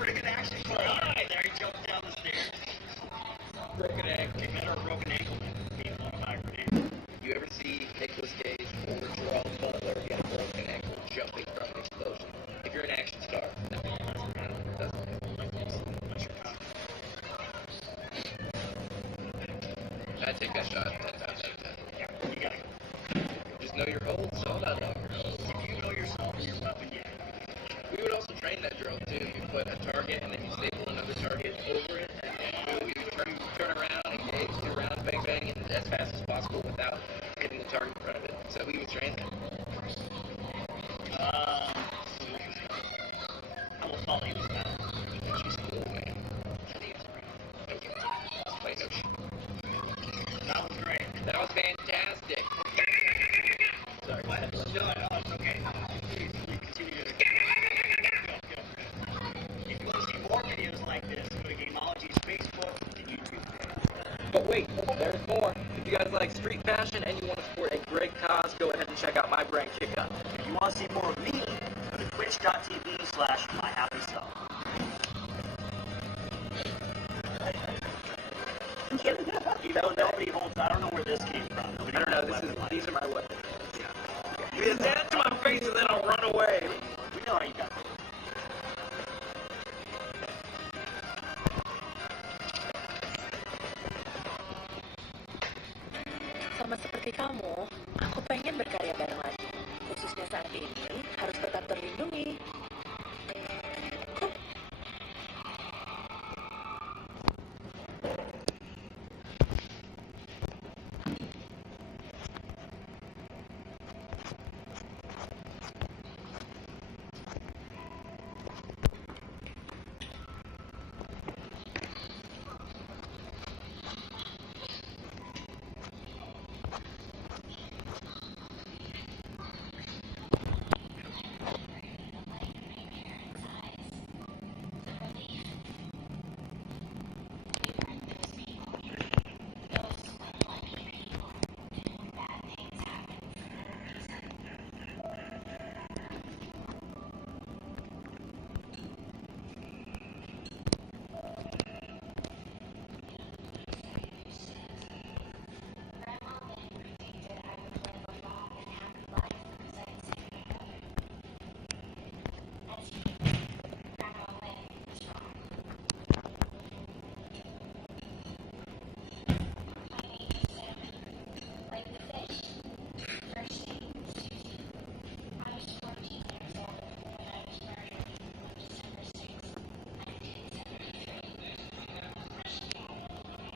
Rick and actually said, hi, there he jumped down the stairs. Rick and kicked a broken ankle. You ever see Nicolas Cage or Gerard Butler get a broken ankle jumping from an explosion? If you're an action star, that doesn't I'd take that shot 10 times out of 10. Yeah, you gotta go. Just know your holds, so not know your holds. If you know yourself and your weapon, yeah. We would also train that drill too. You put a target and then you staple another target over it, and you turn around, engage, turn around, bang, bang, and as fast as possible without hitting the target in front of it. So we would train that. I will follow you with that. She's cool, man. Thank you. That was great. That was fantastic. Sorry. No, it's okay. Please, continue to If you want to see more videos like this, go to Gameology's Facebook and YouTube page. But wait, there's more. If you guys like street fashion and you want to support a great cause, go ahead and check out my brand Kickup. If you want to see more of me, go to twitch.tv/myhappyself. Even though nobody holds, I don't know where this came from. I don't know, these are my weapons. Yeah. You say that to my face and then I'll run away. We know how you got it. Sama seperti kamu, aku pengen berkarya bareng lagi. Khususnya saat ini, harus tetap terlindungi.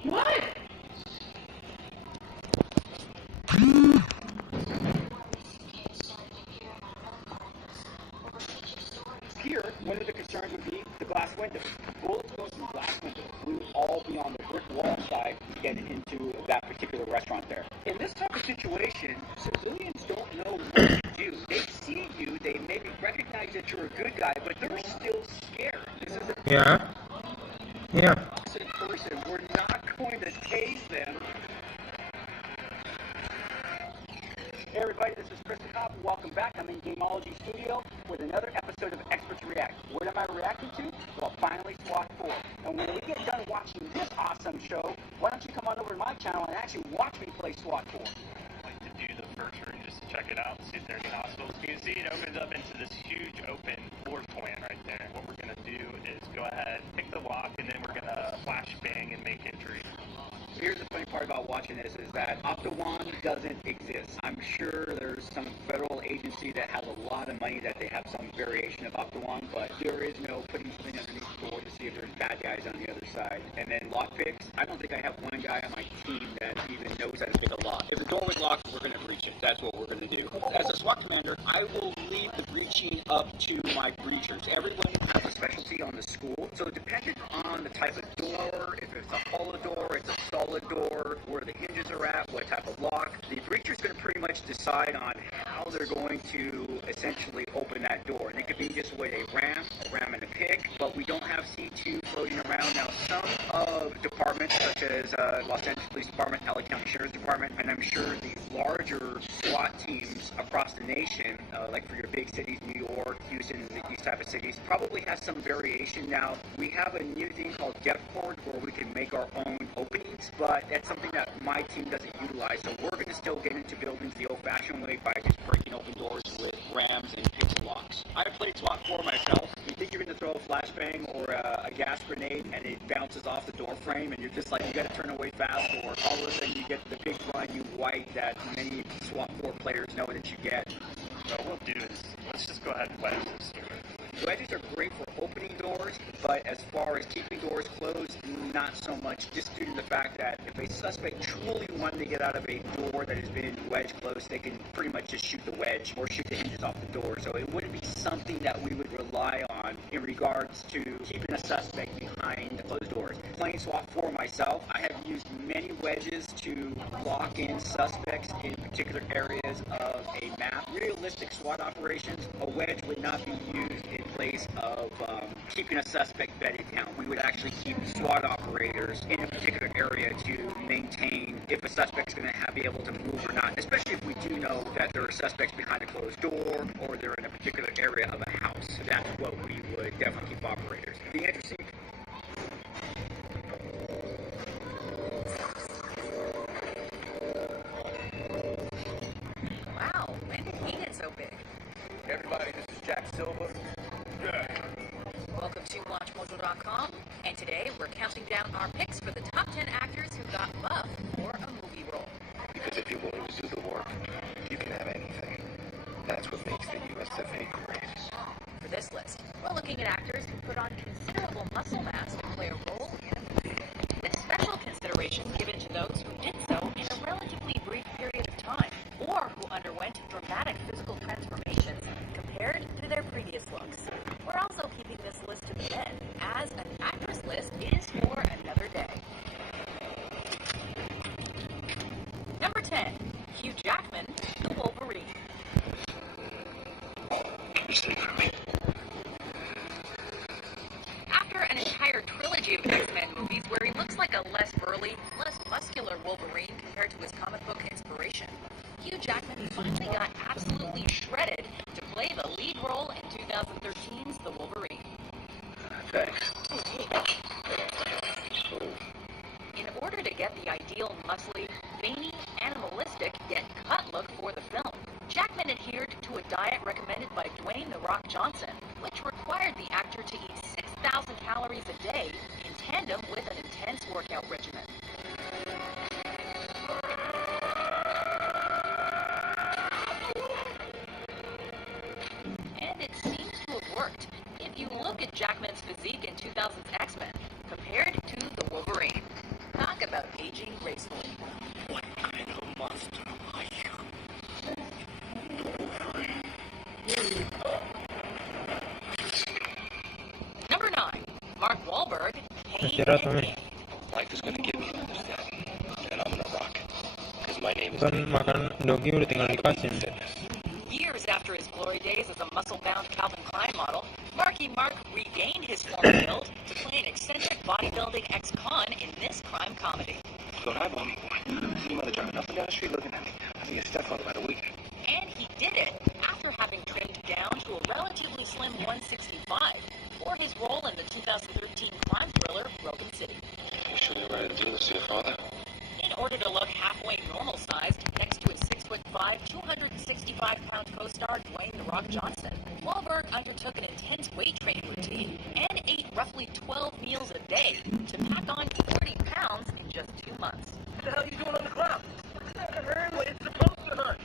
What? Here, one of the concerns would be the glass windows. Bullets goes from glass windows. We would all be on the brick wall side to get into that particular restaurant there. In this type of situation, civilians don't know what to do. They see you, they maybe recognize that you're a good guy, but they're still scared. This is a person. We're not going to tase them. Hey everybody, this is Chris the Cop. Welcome back. I'm in Gameology Studio with another episode of Experts React. What am I reacting to? Well, finally SWAT 4. And when we get done watching this awesome show, why don't you come on over to my channel and actually watch me play SWAT 4. Like to do the first room just to check it out, see if there are any hospitals. You can see it opens up into this huge open floor plan right there. What we're going to do is go ahead, pick the lock, and then we're going to flash bang and make entry. Here's the funny part about watching this is that Optawan doesn't exist. I'm sure there's some federal agency that has a lot of money that they have some variation of Optawan, but there is no putting something underneath the door to see if there's bad guys on the other side. And then lockpicks, I don't think I have one guy on my team that even knows how to pick a lock. If the door was locked, we're going to breach it. That's what we're going to do. As a SWAT commander, I will leave the breaching up to my breachers. Everyone has a specialty on the school, so depending on the type of door, if it's a hollow door, it's a solid door, where the hinges are at, what type of lock, the breacher's going to pretty much decide on how they're going to essentially open that door. And it could be just with a ram and a pick, but we don't have C2 floating around. Now, some of departments, such as Los Angeles Police Department, LA County Sheriff's Department, and I'm sure the larger SWAT teams across the nation, like for your big cities, New York, Houston, these type of cities, probably has some variation now. We have a new thing called depth cord where we can make our own openings, but that's something that my team doesn't utilize. So we're going to still get into buildings the old-fashioned way by just breaking open doors with rams and pixel locks. I played SWAT 4 myself. You think you're going to throw a flashbang or a gas grenade and it bounces off the door frame and you're just like, you got to turn away fast, or all of a sudden you get the big run, you white that many SWAT 4 players know that you get. So what we'll do is, let's just go ahead and wedge this here. Wedges are great for opening doors, but as far as keeping doors closed, not so much, just due to the fact that if a suspect truly wanted to get out of a door that has been wedge closed, they can pretty much just shoot the wedge or shoot the hinges off the door. So it wouldn't be something that we would rely on in regards to keeping a suspect behind the closed doors. Playing SWAT 4 myself, I have used many wedges to lock in suspects in particular areas of a map. Realistic SWAT operations, a wedge would not be used in place of keeping a suspect bedded down. We would actually keep SWAT operators in a particular area to maintain if a suspect's going to be able to move or not, especially if we do know that there are suspects behind a closed door or they're in a particular area of a house. That's what we would definitely keep operators. It'd be interesting. Wow, when did he get so big? Hey everybody, this is Jack Silva. Welcome to WatchMojo.com, and today we're counting down our picks for the top 10 actors who got buff for a movie role. Because if you're willing to do the work, you can have anything. That's what makes the USFA great. For this list, we're looking at actors who put on considerable muscle mass to play a role in a movie, with special consideration given to those who did so in a relatively brief period of time, or who underwent dramatic physical transformations compared to their previous looks. We're also keeping this list to the end, as an actress list is for another day. Number 10, Hugh Jackman, the Wolverine. After an entire trilogy of X-Men movies where he looks like a less burly, less muscular Wolverine compared to his comic book inspiration, Hugh Jackman finally got absolutely shredded to play the lead role in 2013's The Wolverine. Thanks. In order to get the ideal muscly, veiny, animalistic, yet cut look for the film, Jackman adhered to a diet recommended by Dwayne "The Rock" Johnson, which required the actor to eat 6,000 calories a day in tandem with an intense workout regimen. And it seems to have worked. If you look at Jackman's physique in 2000's X-Men compared to the Wolverine, talk about aging gracefully. What kind of monster are you? Number 9, Mark Wahlberg. Life is gonna give me another step, and I'm gonna rock it. Because my name is Kan makan doggy udah tinggal dikasih. Years after his glory days as a muscle-bound Calvin Klein model, Marky Mark regained his former build to play an eccentric bodybuilding ex-con in this crime comedy. Don't I want me one? You mother driving up and down the street looking at me. I'll be a stepfather by the weekend. And he did it after having trained down to a relatively slim 165 for his role in the 2013 crime thriller Broken City. You sure you're ready to do this to your father? In order to look halfway normal-sized next to his 6'5", 265-pound co-star Dwayne "The Rock" Johnson, Wahlberg undertook an intense weight training routine and ate roughly 12 meals a day to pack on 40 pounds in just 2 months. What the hell are you doing on the ground? It's supposed to hurt.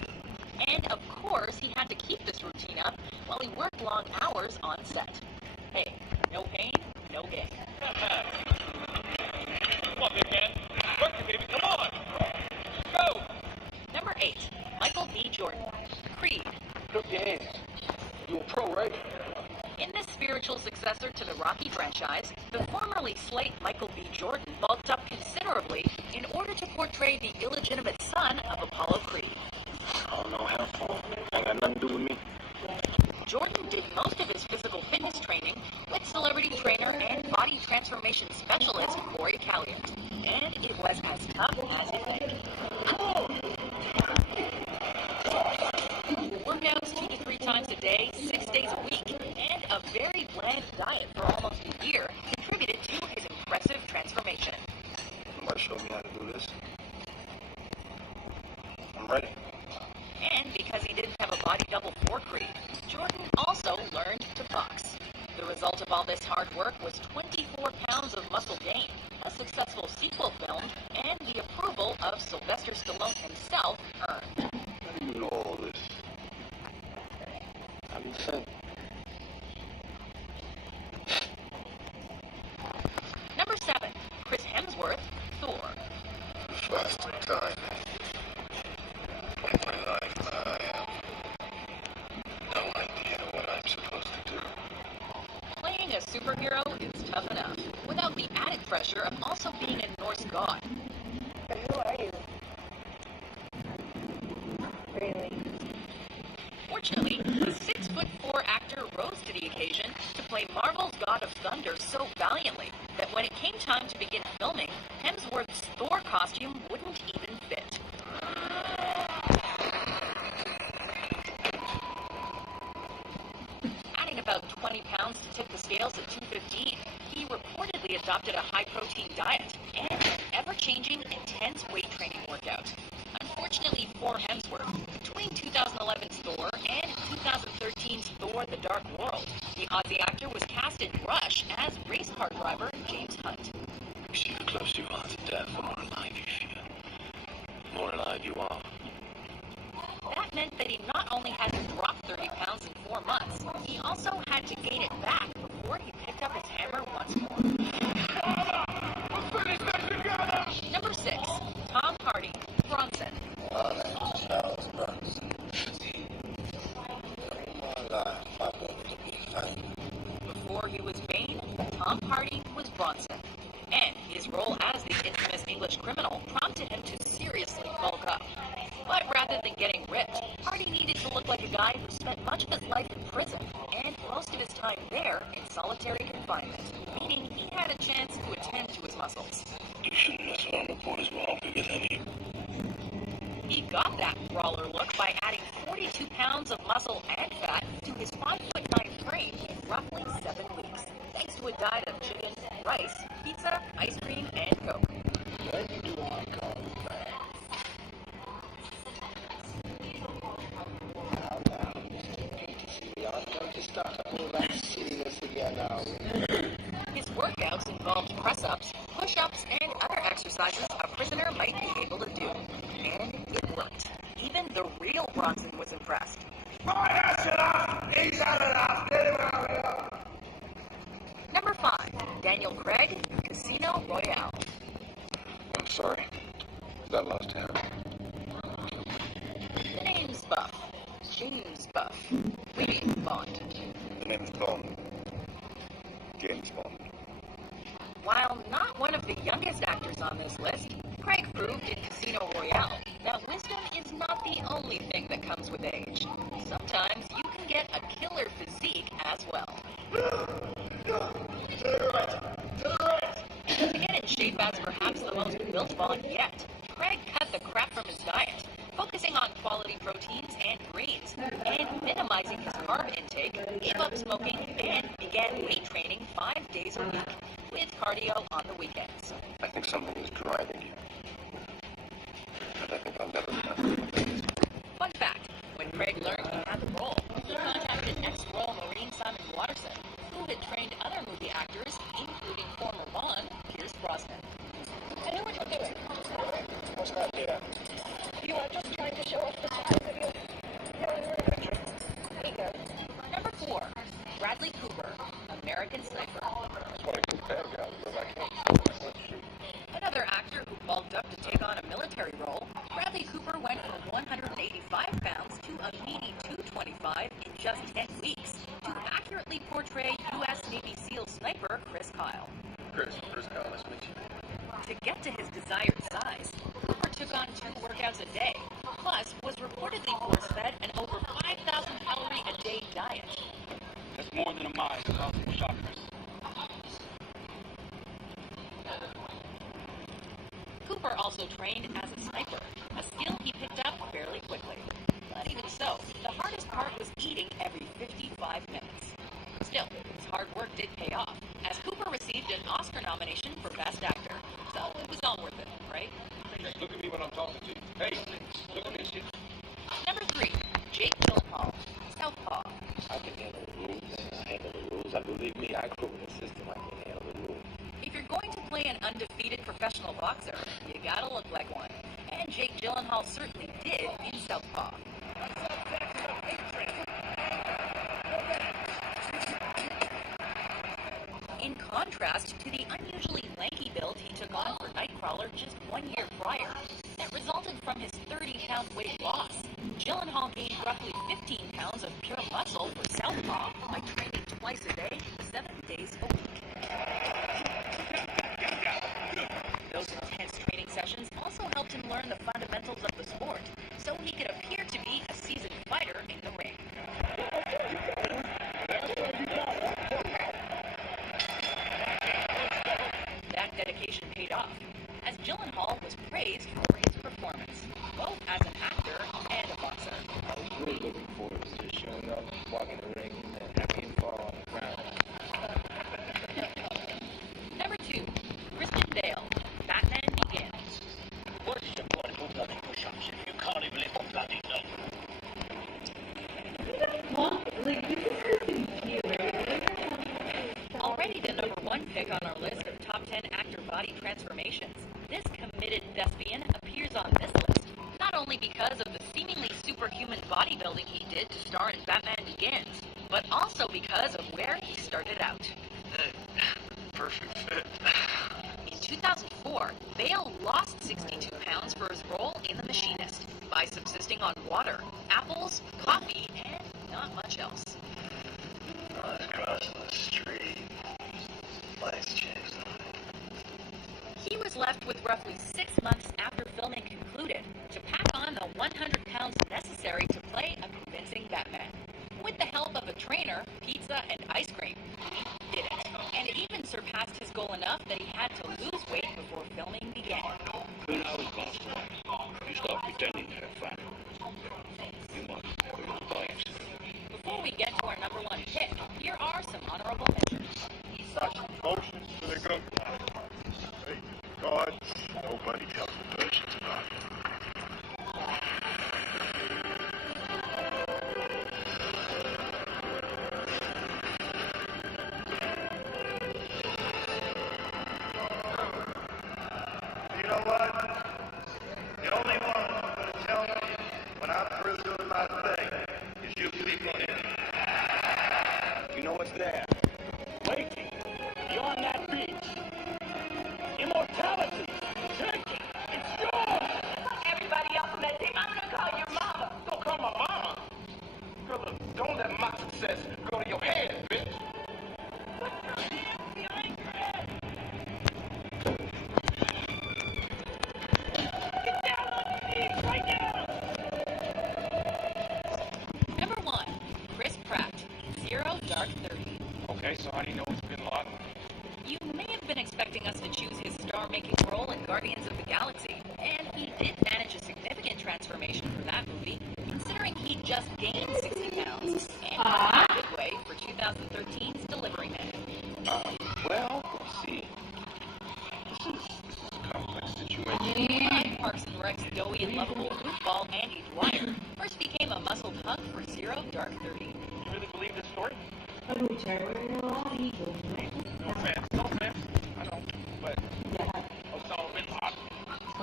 And of course, he had to keep this routine up while he worked long hours on set. Hey, no pain, no gain. Come on, big man. Work it, baby. Come on. Go. Number 8, Michael B. Jordan, Creed. Good games. You a pro, right? In this spiritual successor to the Rocky franchise, the formerly Slate Michael B. Jordan bulked up considerably in order to portray the illegitimate son of Apollo Creed. I don't know how to fall. Ain't got nothing to do with me. Jordan did most of his physical fitness training with celebrity trainer and body transformation specialist Corey Calliot, and it was as tough as it gets. Workouts 2 to 3 times a day, 6 days a week, bland diet for almost a year contributed to his impressive transformation. Somebody show me how to do this. I'm ready. And because he didn't have a body double for Creed, Jordan also learned to box. The result of all this hard work was 24 pounds of muscle gain, a successful sequel filmed, and the approval of Sylvester Stallone himself earned. How do you know all this? I'm insane. Number 7. Chris Hemsworth, Thor. First time in my life, I have no idea what I'm supposed to do. Playing a superhero is tough enough, without the added pressure of also being a Norse god. But who are you? Really? Fortunately, the 6'4" actor rose to the occasion to play Marvel's God of Thunder so valiantly that when it came time to begin filming, Hemsworth's Thor costume wouldn't even fit. Adding about 20 pounds to tip the scales at 215, he reportedly adopted a high-protein diet and an ever-changing, intense weight training workout. Unfortunately for Hemsworth, between 2011's Thor and 2013's Thor: The Dark World, the Aussie actor was cast in Rush as race car driver James Hunt. See, the closer you are to death, the more alive you feel. The more alive you are. That meant that he not only had to drop 30 pounds in 4 months, he also had to gain it back before he picked up his hammer once more. Number 6. Tom Hardy, Bronson. My name is Charles Bronson. All my life, I wanted to be famous. Before he was Bane, Tom Hardy was Bronson. And his role as the infamous English criminal prompted him to seriously bulk up. But rather than getting ripped, Hardy needed to look like a guy who spent much of his life in prison and most of his time there in solitary confinement, meaning he had a chance to attend to his muscles. You shouldn't have thrown the boys were bigger than you. He got that brawler look by adding 42 pounds of muscle and fat to his 5'9" frame in roughly 7 weeks, thanks to a diet of chicken, rice, pizza, ice cream, and Coke. When do I come back? His workouts involved press-ups, push-ups, and other exercises a prisoner might be able to do. And it worked. Even the real Bronson was impressed. Number 5. Daniel Craig, Casino Royale. I'm sorry. That lost him. The name's Buff. James Buff. James Bond. The name is Bond. James Bond. While not one of the youngest actors on this list, Craig proved in Casino Royale that wisdom is not the only thing that comes with age. Sometimes you can get a killer physique as well. To get in shape as perhaps the most built Bond yet, Craig cut the crap from his diet, focusing on quality proteins and greens, and minimizing his carb intake, gave up smoking, and began weight training 5 days a week, with cardio on the weekends. I think something is driving you. But I think I'll never be enough. Fun fact, when Craig learned he had the role, he contacted ex-Royal Marine Simon Watterson, who had trained other movie actors, including former Bond, Pierce Brosnan. I know what you're doing. What's that, dear? You are just trying to show off the size of your ego. Number 4, Bradley Cooper, American Sniper. That's what I compare guys, but I can't. Another actor who bulked up to take on a military role, Bradley Cooper went from 185 pounds to a meaty 225 in just 10 weeks to accurately portray U.S. Navy SEAL sniper Chris Kyle. Chris Kyle, nice to meet you. To get to his desired size, Cooper took on 2 workouts a day, plus was reportedly force-fed an over 5,000 calorie a day diet. That's more than a mile. Shockers. Cooper also trained as a sniper, a skill he picked up fairly quickly. But even so, the hardest part was eating every 55 minutes. Still, it's hard work did pay off, as Cooper received an Oscar nomination for Best Actor. So it was all worth it, right? Look at me when I'm talking to you. Hey, look at this shit. Number 3, Jake Gyllenhaal, Southpaw. I can handle the rules. I handle the rules. I believe me, I grew up in the system. I can handle the rules. If you're going to play an undefeated professional boxer, you gotta look like one. And Jake Gyllenhaal certainly did in Southpaw. In contrast to the unusually lanky build he took on for Nightcrawler just 1 year prior, that resulted from his 30-pound weight loss, Gyllenhaal gained roughly 15 pounds of pure muscle for Southpaw by training twice a day, 7 days a week. Those intense training sessions also helped him learn the fundamentals of the sport, so he could appear to be a seasoned fighter in the ring. That dedication paid off, as Gyllenhaal was praised for his performance, both as an actor and a boxer. I was really looking forward to just showing up, walking the ring, and then having him fall on the ground. Number 2, Christian Bale, Batman Begins. What's the point of bloody push-ups if you can't even lift a bloody leg? Already the number 1 pick on our list of top 10 actor body transformations, this committed thespian appears on this list, not only because of the seemingly superhuman bodybuilding he did to star in Batman Begins, but also because of where he started out. Perfect fit. In 2004, Bale lost 62 pounds for his role in The Machinist by subsisting on water, apples, coffee, and not much else. I was crossing the street. Lights changed on it. He was left with roughly 6 months after filming concluded to pack on the 100 pounds necessary to play a convincing Batman. With the help of a trainer, pizza, and ice cream, he did it. And it even surpassed his goal enough that he had to lose weight before filming began. When I was boxing, you start pretending to have fun. You must have your life. Before we get to our number 1 pick, here are some honorable mentions. Such emotions to the good. Hey, God, nobody tells the patients about it. You know what? The only one who's going to tell me when I'm through doing my thing is you people here. You know what's there? Waiting, beyond that beach. Immortality. Take it. It's yours. Everybody else on that team, I'm gonna call your mama. Don't call my mama. Brother, don't let my success go to your head, bitch. Get down on your knees right now. Number 1, Chris Pratt, Zero Dark 30. Okay, so how do you know it's Bin Laden? You may have been expecting us to choose his star-making role in Guardians of the Galaxy, and he did manage a significant transformation for that movie, considering he just gained 60 pounds, and was in a good way for 2013's Delivery Man. Well, let's see. This is a complex situation. Like Parks and Rec's doughy and lovable goofball Andy Dwyer first became a muscled hunk for Zero Dark 30. You really believe this story? No offense. I know, but Osama Bin Laden.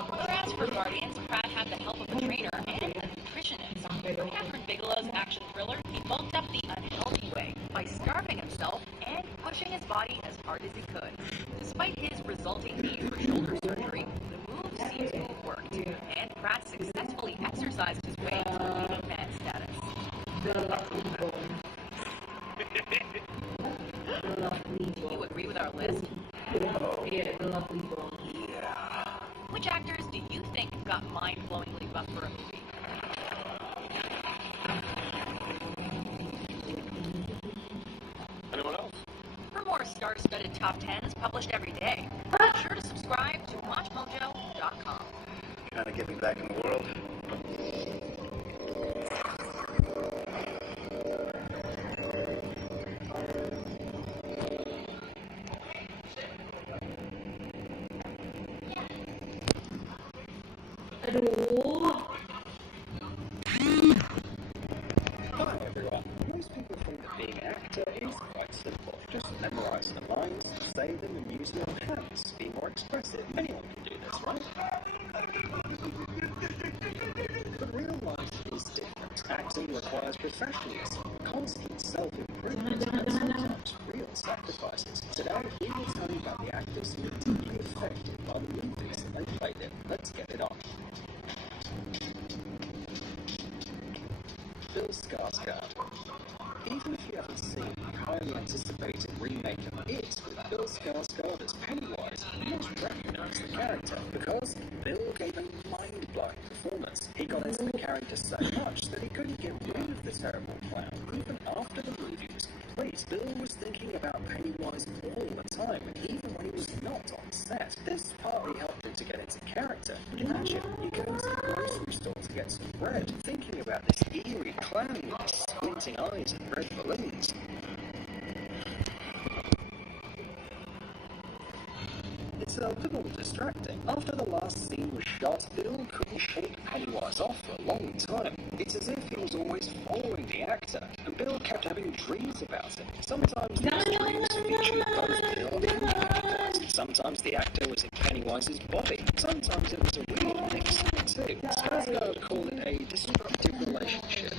Whereas for Guardians, Pratt had the help of a trainer and a nutritionist. For Catherine Bigelow's action thriller, he bulked up the unhealthy way by starving himself and pushing his body as hard as he could. Despite his resulting need for shoulder surgery, the move seems to have worked, and Pratt successfully exercised his way to leading man status. You agree with our list? Which actors do you think got mind-blowingly buff for a movie? Anyone else? For more star-studded top 10s published every day, be sure to subscribe to WatchMojo.com. Kind of get me back in the world. Aduh. Hi everyone. Most people think that being an actor is quite simple. Just memorize the lines, say them, and use your hands. Be more expressive. Anyone can do this, right? But real life is different. Acting requires professionalism, constant self-improvement, and sometimes real sacrifices. Today, we will tell you about the actors who are deeply affected by the movies that they played in. Let's get it on. Bill Skarsgård. Even if you haven't seen the highly anticipated remake of It with Bill Skarsgård as Pennywise, you must recognise the character because Bill gave a mind-blowing performance. He got into the character so much that he couldn't get rid of the terrible clown. Even after the movie was complete, Bill was thinking about Pennywise all the time, even when he was not on set. This partly helped him to get into character. But imagine, you go into the grocery store to get some bread, thinking about this eerie clown with squinting eyes and red balloons. It's a little distracting. After the last scene was shot, Bill couldn't shake Pennywise off for a long time. It's as if he was always following the actor, and Bill kept having dreams about him. Sometimes these dreams featured both Bill and Pennywise. Sometimes the actor was in Pennywise's body. Sometimes it was a weird mix of the two. Skarsgård called it a destructive relationship.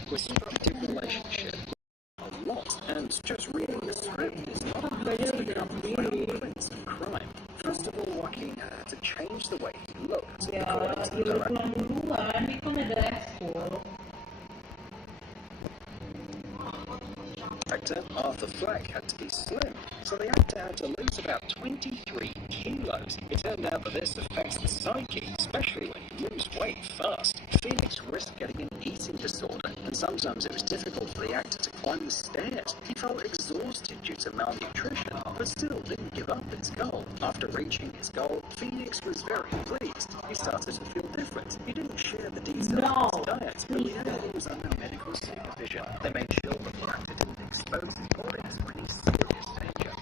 A lot, and just reading the script is not a place to become prince of crime. First of all, Joaquin had to change the way he looked. Actor Arthur Fleck had to be slim, so the actor had to lose about 23 kilos. It turned out that this affects the psyche, especially when you lose weight fast. Phoenix risked getting an eating disorder, and sometimes it was difficult for the actor to climb the stairs. He felt exhausted due to malnutrition, but still didn't give up his goal. After reaching his goal, Phoenix was very pleased. He started to feel different. He didn't share the details of his diet, but he knew he was under medical supervision. They made sure that the actor didn't expose his body to any serious danger.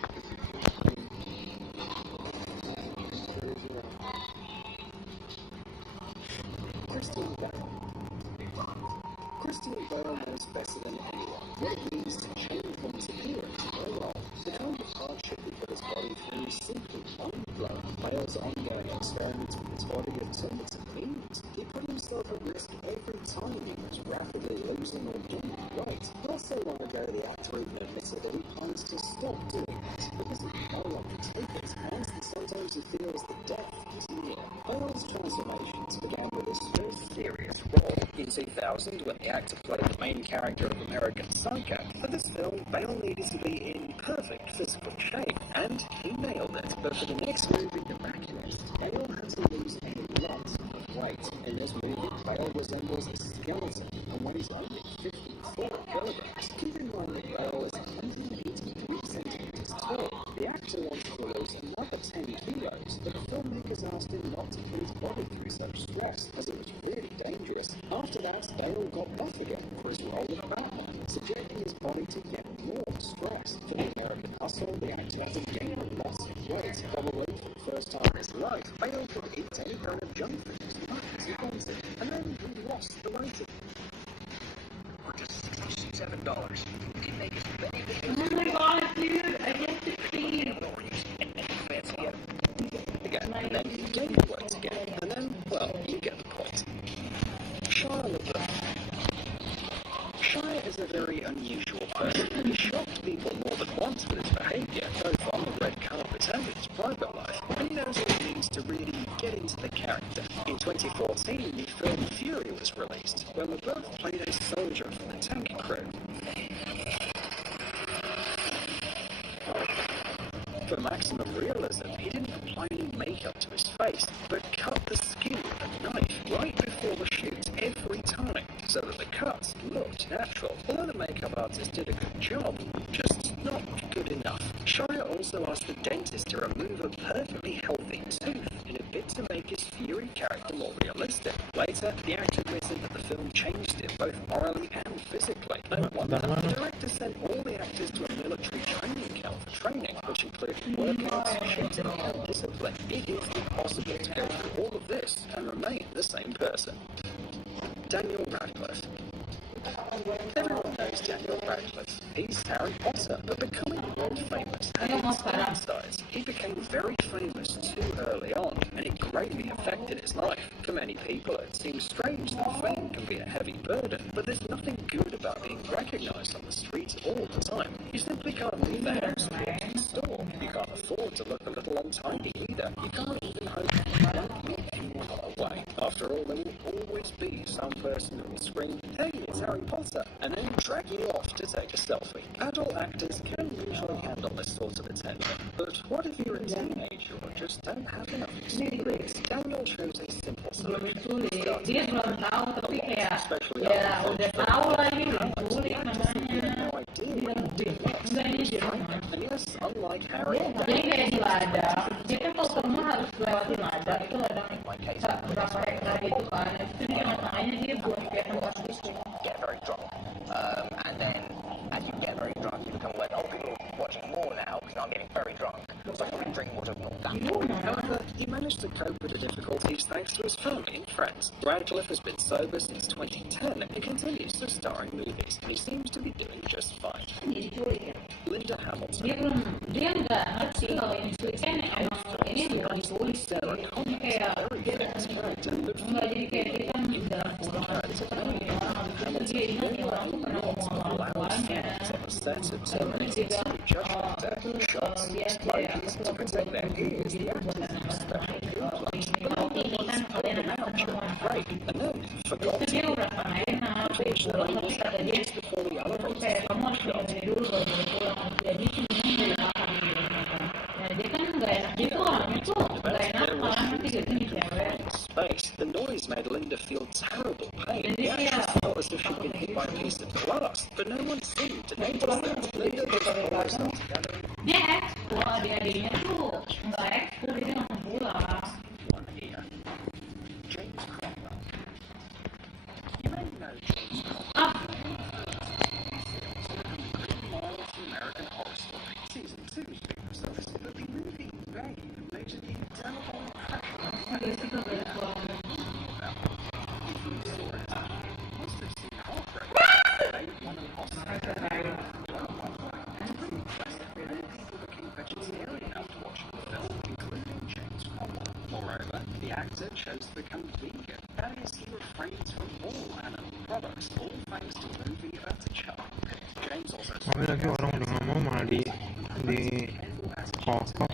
Christian Bale knows better than anyone what it means to change one's appearance in real life. The kind of hardship he put his body through is simply mind-blowing. Bale's ongoing experiments with his body have turned into memes. He put himself at risk every time he was rapidly losing or gaining weight. Not so long ago, the actor even admitted that he plans to stop doing this because he can no longer take it, and sometimes he feels that death is near. Bale's transformations began with his first serious role in 2000 when the actor played the main character of American Psycho. For this film, Bale needed to be in perfect physical shape, and he nailed it. But for the next movie, The Machinist, Bale had to lose a lot of weight. In this movie, Bale resembles a skeleton and weighs only 54 kilograms. Keep in mind that Bale is 183 centimeters tall. The actor wanted to lose another 10 kilos, but the filmmakers asked him not to put his body through such stress, as it was really dangerous. After that, Bale got buff again for his role in Batman, subjecting his body to yet more stress. For the American Hustle, the actor had to gain a lot of weight. Probably for the first time in his life, Bale could eat any kind of junk food as much as he wanted, and then he lost the weight again. For just $67, you can make as many videos. Oh my god, dude, I get to see. Again, and then you gain the weight again, and then, well, you get the point. Shia LaBeouf. Shia is a very unusual person. He shocked people more than once with his behaviour, both on the red carpet and in his private life, and he knows what it means to really get into the character. In 2014, the film Fury was released, where LaBeouf played a soldier from the tank crew. For maximum realism, he didn't apply any makeup to his face, but cut the skin with a knife right before the shoot every time, so that the cuts looked natural. Although the makeup artist did a good job, just not good enough. Shia also asked the dentist to remove a perfectly healthy tooth in a bit to make his Fury character more realistic. Later, the actor admitted that the film changed him both morally and physically. No wonder, the director sent all the actors to a military training camp for training, which included workouts, shooting, and discipline. It is impossible to go through all of this and remain the the same person. Daniel Radcliffe. Everyone knows Daniel Radcliffe. He's Harry Potter, but becoming world famous had its downsides. He became very famous too early on, and it greatly affected his life. For many people, it seems strange that fame can be a heavy burden, but there's nothing good about being recognized on the streets all the time. You simply can't leave the house and walk to the store. You can't afford to look a little untidy either. You can't even hope to meet you away. After all, there will always be some person who will scream, "Hey, it's Harry Potter," and then drag you off to take a selfie. Adult actors can usually handle this sort of attention, but what if you're a teenager or just don't have enough experience? Daniel chose a simple solution. Dia belum tahu, tapi kayak Especially ya udah tahu lagi He had namanya. no idea what he did next. Enggak ini dia. And yes, unlike Harry, Jadi kayak di ladang, dia kan kalau ke rumah harus lewati ladang, itu ladang berapa hektar gitu kan. Itu dia makanya dia buat kayak tempat listrik. Get very drunk. And then as you get very drunk, you become like, oh, people are watching more now because I'm getting very drunk. So I can drink water from that. however, he managed to cope with the difficulties thanks to his family and friends. Radcliffe has been sober since 2010 and continues to star in movies. He seems to be doing just fine. Linda Hamilton. Dia nggak ngerti kalau ini tulisan emang ini bukan ditulis sih. Ini kayak nggak jadi kayak kita dalam pulang aja kan dia ingat ya orang pernah ngomong sama kawannya. Kalau ini kan kalian akan itu dia udah pernah enak tapi kata dia kayak kamu harus belajar dulu baru boleh pulang. Jadi sebenarnya dari makan gitu. Nah dia kan nggak enak gitu orangnya tuh nggak enak malah nanti gitu nih cewek. Space, the noise made Linda feel terrible pain. It actually felt as if she'd been hit by a piece of glass, but no one seemed to notice that. Linda was almost not together. Dia ekskul, adik-adiknya tuh nggak ekskul, dia nggak mau pulang. One here. James Cromwell. You may know James Cromwell. American Horror Story Season 2 is being resurfaced, but the movie Babe made an indelible impression on fans. If you saw it, must have seen Heartbreak. Babe won an Oscar. It's pretty impressive. Many people became vegetarian after watching the film, including James Cromwell. Moreover, the actor chose to become vegan. That is, he refrains from all animal products, all thanks to the movie about a child. James also Tapi lagi orang udah nggak mau malah di kokok.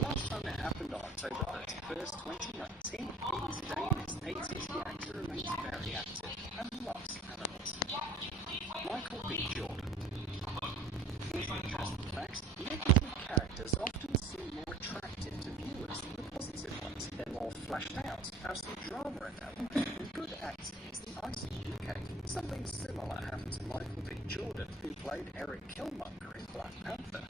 Last time it happened on October 31st, 2019. Even today, in his 80s, the actor remains very active and loves animals. Michael B. Jordan. Here's an interesting fact. Negative characters often seem more attractive to viewers than the positive ones. They're more fleshed out, have some drama in their life, and good acting is the icing on the cake. Something similar happened to Michael B. Jordan, who played Eric Killmonger in Black Panther.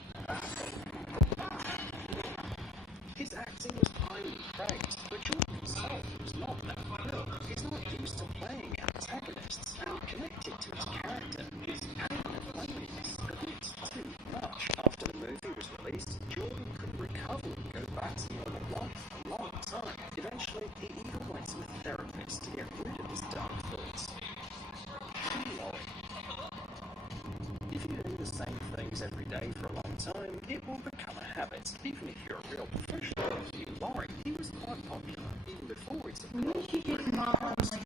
His acting was highly praised, but Jordan himself was not that good. He's not used to playing antagonists and connected to his character. His pain and loneliness a bit too much. After the movie was released, Jordan couldn't recover and go back to normal life for a long time. Eventually, he even went to a therapist to get rid of his dark thoughts. If you do the same things every day for a long time, it will become a habit. Even if you're a real professional, Hugh Laurie, he was quite popular even before he took the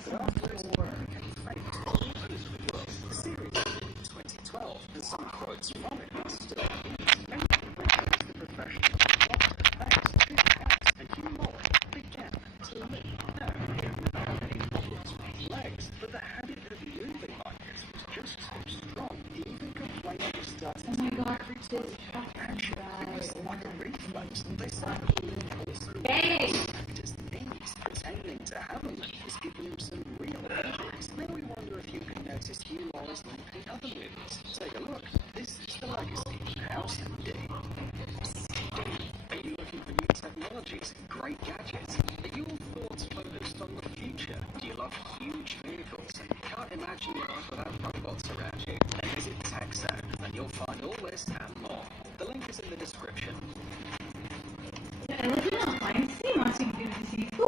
but after his work became famous all over the world. The series ended in 2012, and some quotes from it are still used. Many people chose the profession of doctor thanks to his cat, and Hugh Laurie began to live. Now, he didn't have any problems with his legs, but the habit of moving like this was just too strong. He even complained he was starting to do every sort of action. It was like a reflex, and they said that he also practiced knees, pretending to have them was giving him some real injuries. Now we wonder if you can notice Hugh Laurie's link in other movies. Take a look. This is the legacy of House and Dick. Imagine your life without robots around you. And visit TechZone, and you'll find all this and more. The link is in the description. Ya, lu ngapain sih masih di situ?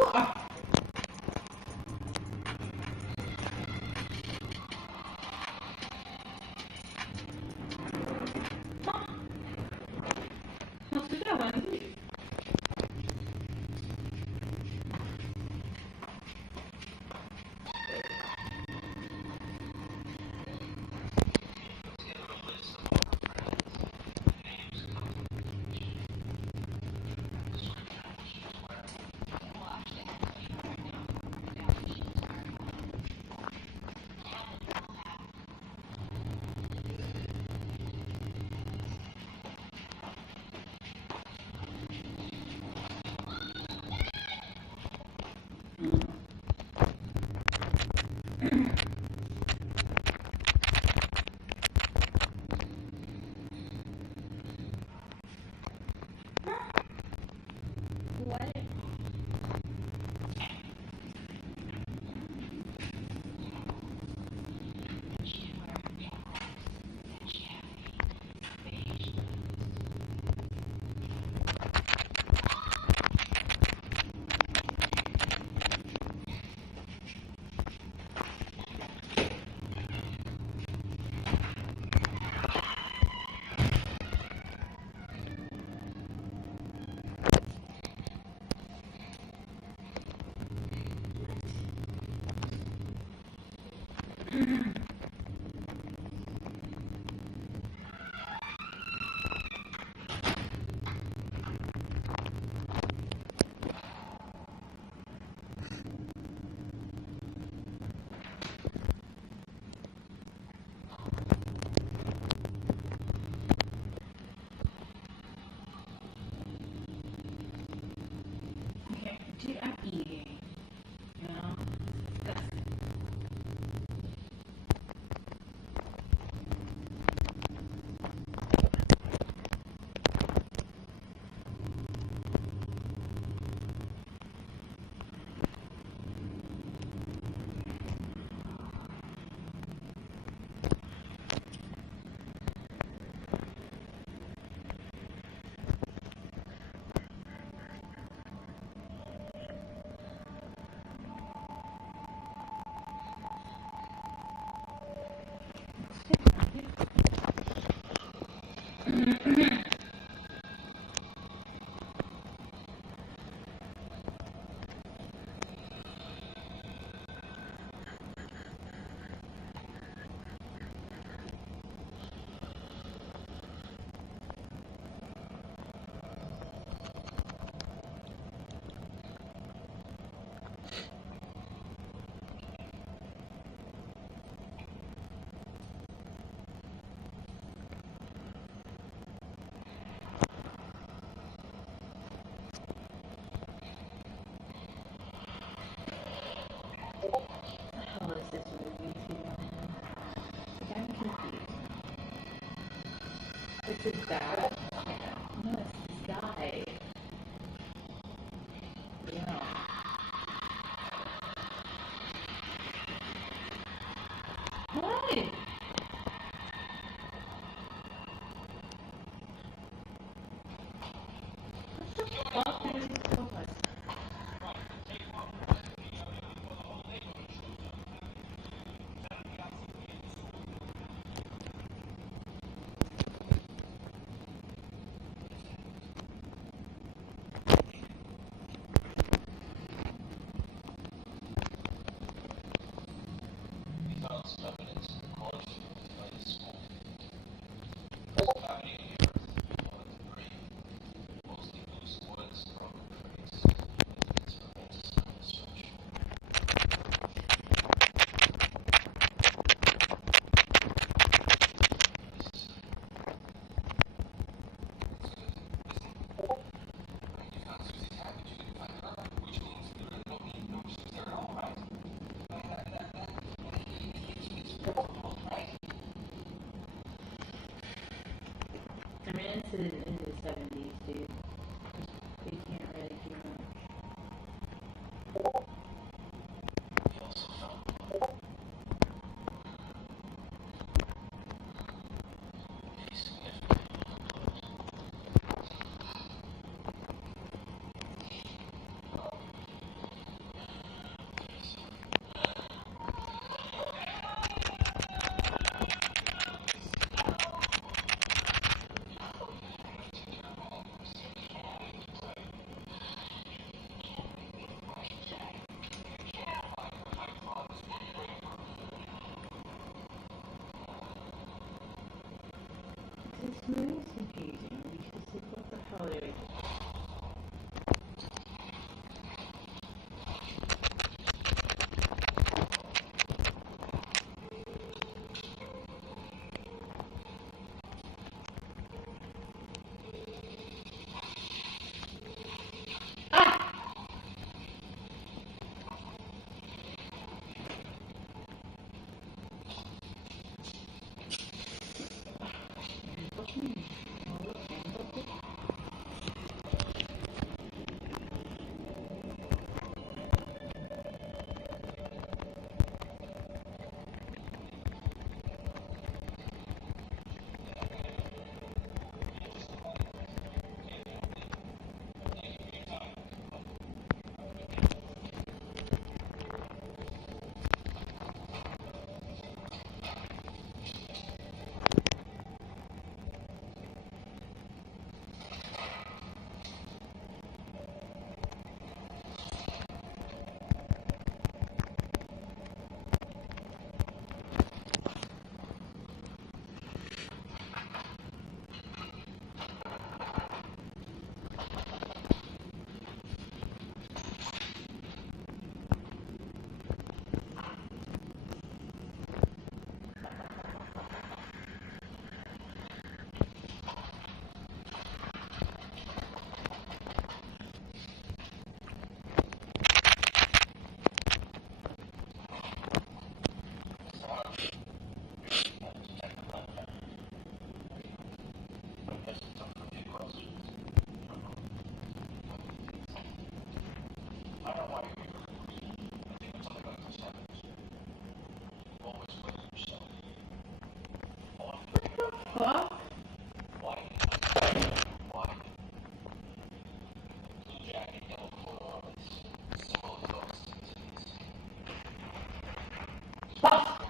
Maksudnya apa sih? Dude, I'm eating. You know? Disgusting. How is this movie? I'm confused. This is that? No, it's this guy. Yeah. What? What the fuck is this focus? I mean, it's in the 70s, dude. You can't really do much. It's really confusing because like, what the hell did I do? Fuck?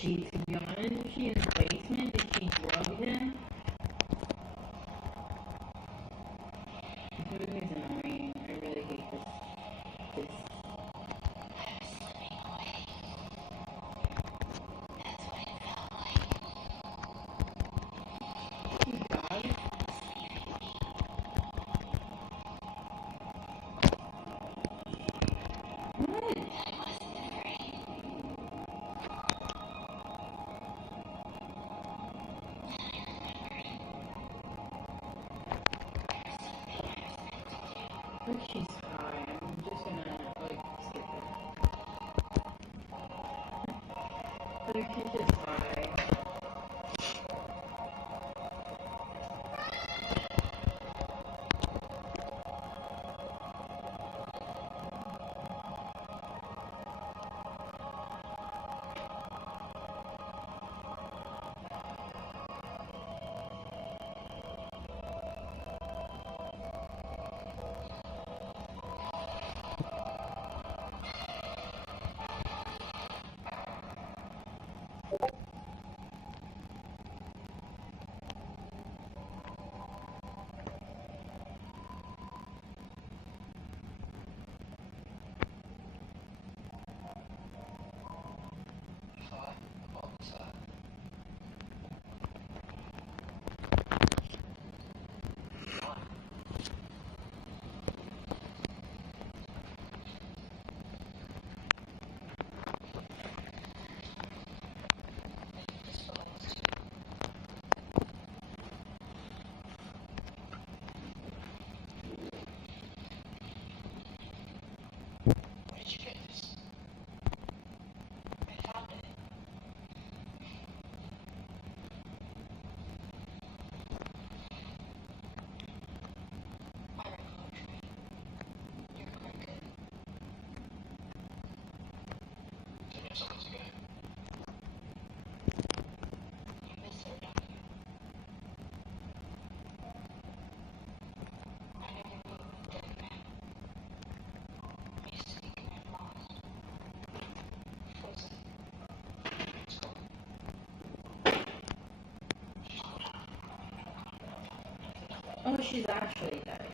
She, to be honest, is she in the basement? Did she drug him? This is annoying. I really hate this. You guys? What? But she's fine. I'm just gonna, like, skip this. Oh, she's actually dead.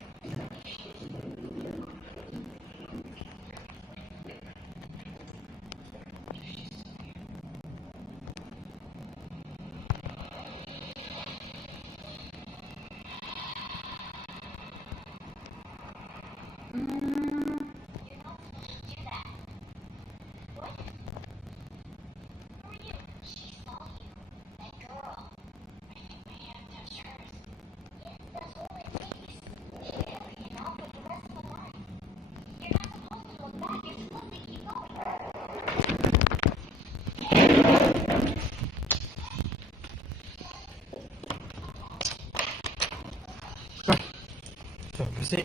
Siapa sih?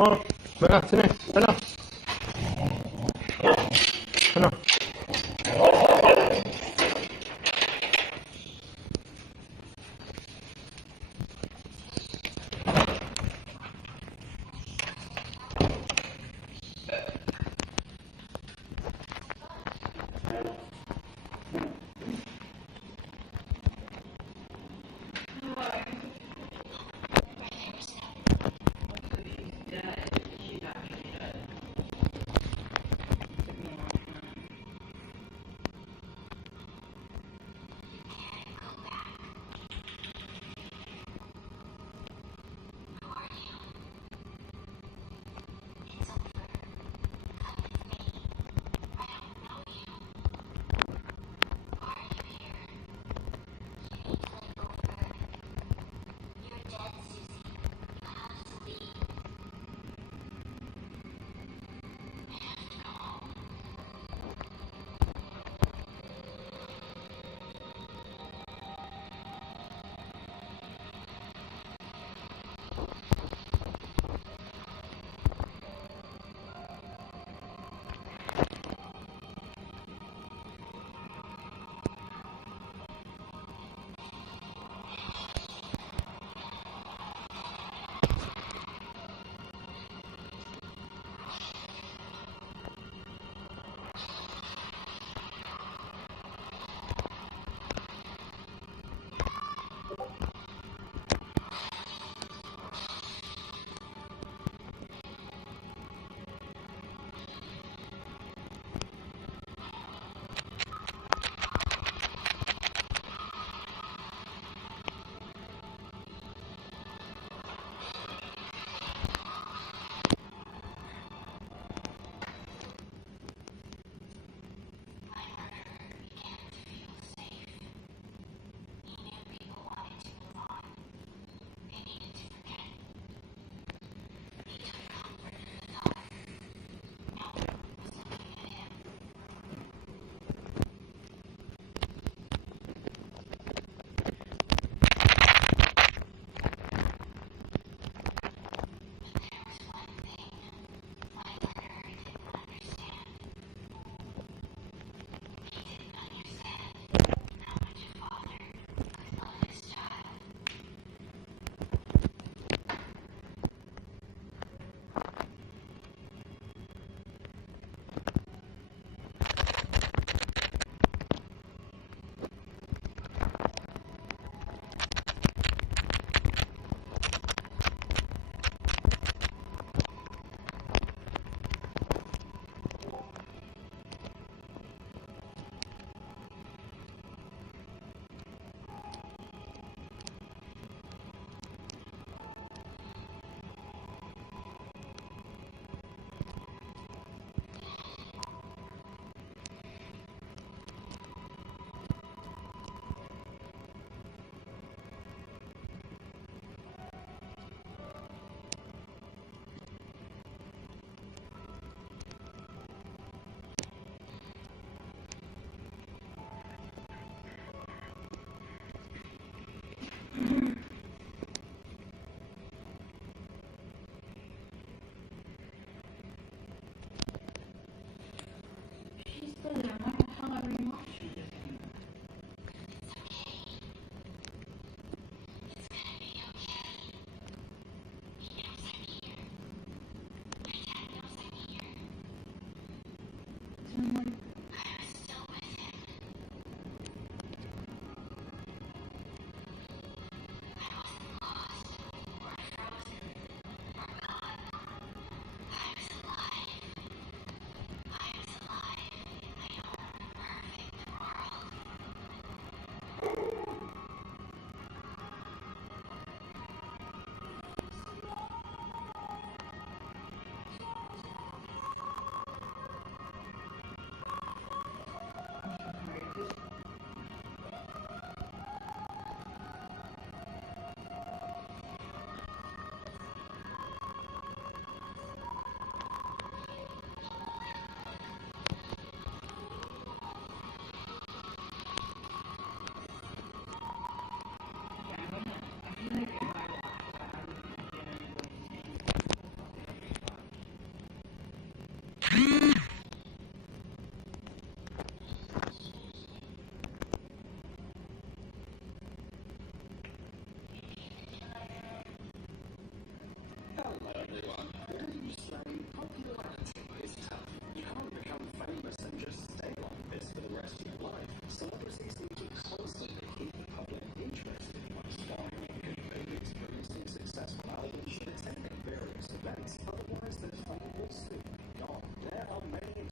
Oh, Bella, sini, Bella. Sana.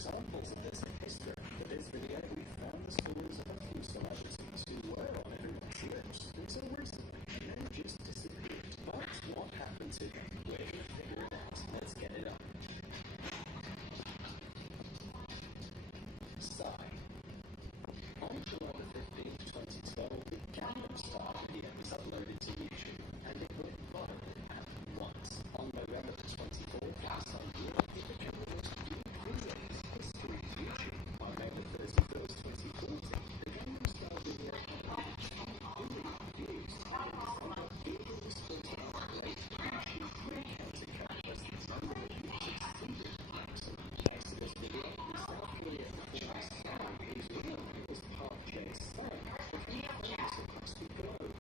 examples of this in history. For this video, we found the stories of a few celebrities who were on everyone's lips until recently, and then just disappeared. But what happened to them? We're going to figure it out. Let's get it up. Sigh. On July 15th, 2012, the Gangnam Style video was uploaded to YouTube, and it went viral at once. On November 24th, the same year, it became the most viewed video in the history of YouTube. On November 31st, 2014, the Gangnam Style video had 1 billion views, and over billions of later, YouTube recounted characteristics number of views exceeded the maximum. Next to this video, the South Korean performer Sam, whose real name was Park Jae-sung, became famous across the globe.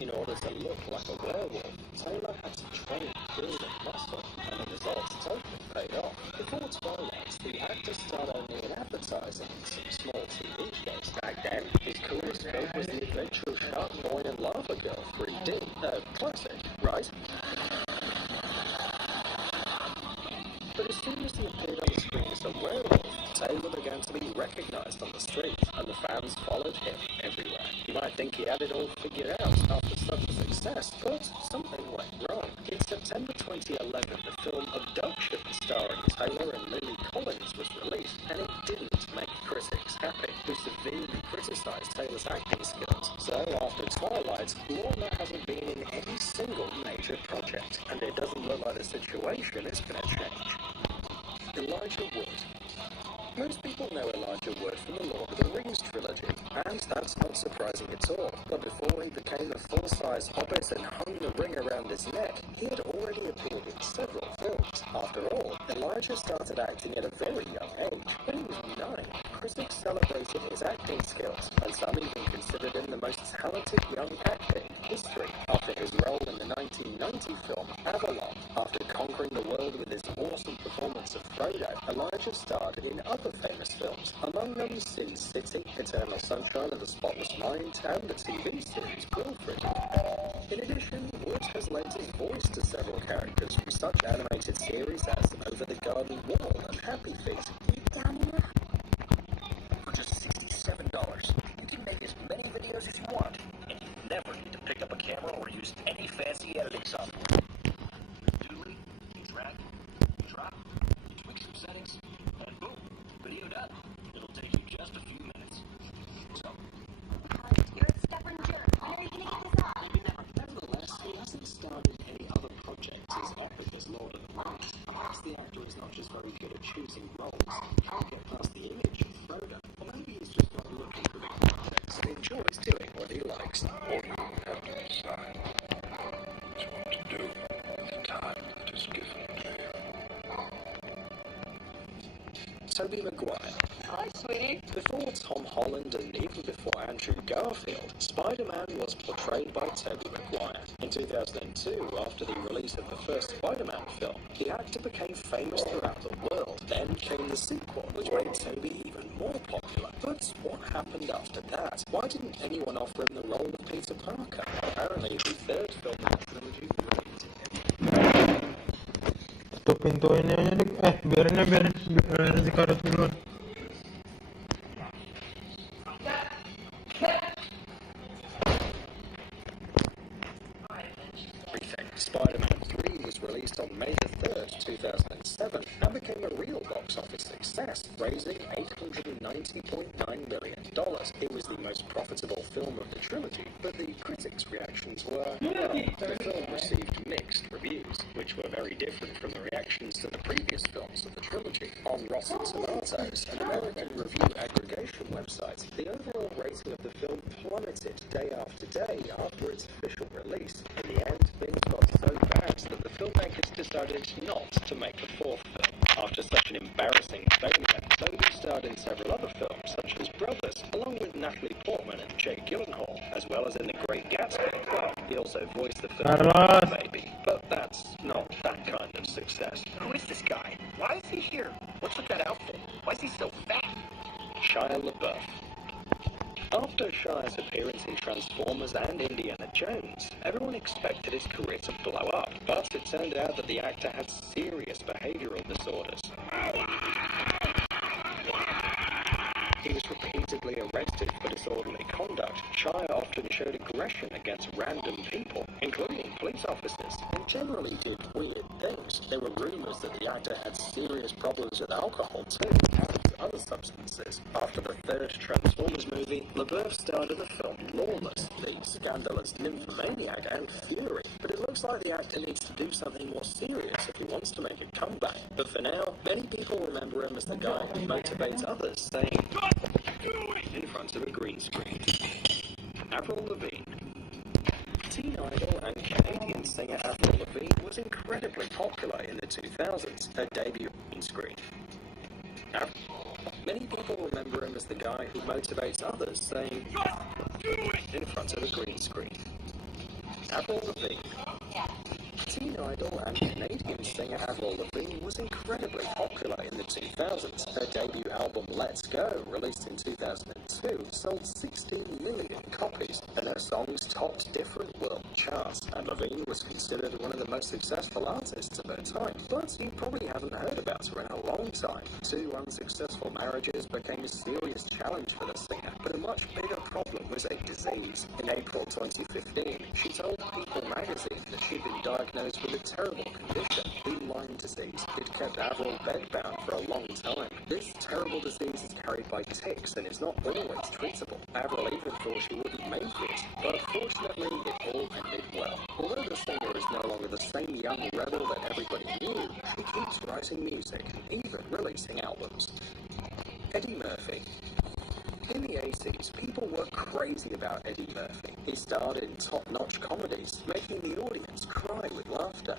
In order to look like a werewolf, Taylor had to train build and muscle, and the results totally paid off. Before Twilight, the actor starred only in advertising and some small TV shows. Back then, his career scope was the adventurous Shark Boy and Lava Girl 3D, classic, right? But as soon as he appeared on the screen as a werewolf, Taylor began to be recognised on the streets, and the fans followed him everywhere. You might think he had it all figured out after such a success, but something went wrong. In September 2011, the film Abduction, starring Taylor and Lily Collins, was released, and it didn't make critics happy, who severely criticised Taylor's acting skills. So after Twilight, Lorna hasn't been in any single major project, and it doesn't look like the situation is going to change. Elijah Wood. Most people know Elijah Wood from the Lord of the Rings trilogy, and that's not surprising at all. But before he became a full-size hobbit and hung the ring around his neck, he had already appeared in several films. After all, Elijah started acting at a very young age. When he was 9, critics celebrated his acting skills, and some even considered him the most talented young actor in history. After his role in the 1990 film Avalon, after conquering the world with his awesome performance of Frodo, Elijah starred in other famous films, among them Sin City, Eternal Sunshine of the Spotless Mind, and the TV series Wilfred. In addition, Wood has lent his voice to several characters from such animated series as Over the Garden Wall and Happy Feet. For just $67, you can make as many videos as you want, and you never need to pick up a camera or use any fancy editing software. Doodly, drag, drop, tweak some settings, and boom, video done. It'll take you just a few minutes. So, You're a stubborn jerk. When are you gonna get this off? Nevertheless, he hasn't starred in any other projects as epic as Lord of the Rings. Perhaps the actor is not just very good at choosing roles, can't get past the image of Frodo, or maybe he's just not looking for big projects and enjoys doing what he likes. All you have to decide is what to do with the time that is given to you. Tobey Maguire. Hi, sweetie. Before Tom Holland and even before Andrew Garfield, Spider-Man was portrayed by Tobey Maguire. In 2002, after the release of the first Spider-Man film, the actor became famous throughout the world. Then came the sequel, which made Tobey even more popular. But what happened after that? Why didn't anyone offer him the role of Peter Parker? Apparently, the third film in the trilogy related to him. Tutup pintu ini aja deh. Biarin si Karat duluan. Spider-Man 3 was released on May 3rd, 2007, and became a real box office success, raising $890.9 million. It was the most profitable film of the trilogy, but the critics' reactions were, well, the film received mixed reviews, which were very different from the reactions to the previous films of the trilogy. On Rotten Tomatoes, an American review aggregation website, the overall rating of the film plummeted day after day after its official release. In the end, things got so bad that the filmmakers decided not to make a fourth film. After such an embarrassing failure, Tobey starred in several other films, such as Brothers, along with Natalie Portman and Jake Gyllenhaal, as well as in The Great Gatsby. Well, he also voiced the film Baby, but that's not that kind of success. who is this guy? Why is he here? What's with that outfit? Why is he so fat? Shia LaBeouf. After Shia's appearance in Transformers and Indiana Jones, everyone expected his career to blow up, but it turned out that the actor had serious behavioral disorders. He was repeatedly arrested for disorderly conduct. Shia often showed aggression against random people, including police officers, and generally did weird things. There were rumors that the actor had serious problems with alcohol too, and other substances. After the third Transformers movie, LaBeouf starred in the film Lawless, the scandalous nymphomaniac and Fury. But it looks like the actor needs to do something more serious if he wants to make a comeback. But for now, many people remember him as the guy who motivates others, saying, in front of a green screen. Avril Lavigne. Teen idol and Canadian singer Avril Lavigne was incredibly popular in the 2000s, her debut on screen. Many people remember him as the guy who motivates others, saying, in front of a green screen. Avril Lavigne. Teen idol and Canadian singer Avril Lavigne was incredibly popular in the 2000s. Her debut album Let's Go, released in 2002, sold 16 million copies, and her songs topped different world charts, and Lavigne was considered one of the most successful artists of her time. But you probably haven't heard about her in a long time. 2 unsuccessful marriages became a serious challenge for the singer, but a much bigger problem was a disease. In April 2015, she told People magazine that she'd been diagnosed with a terrible condition, Lyme disease. It kept Avril bedbound for a long time. This terrible disease is carried by ticks and is not always treatable. Avril even thought she wouldn't make it, but fortunately it all ended well. Although the singer is no longer the same young rebel that everybody knew, she keeps writing music and even releasing albums. Eddie Murphy. In the 80s, people were crazy about Eddie Murphy. He starred in top-notch comedies, making the audience cry with laughter.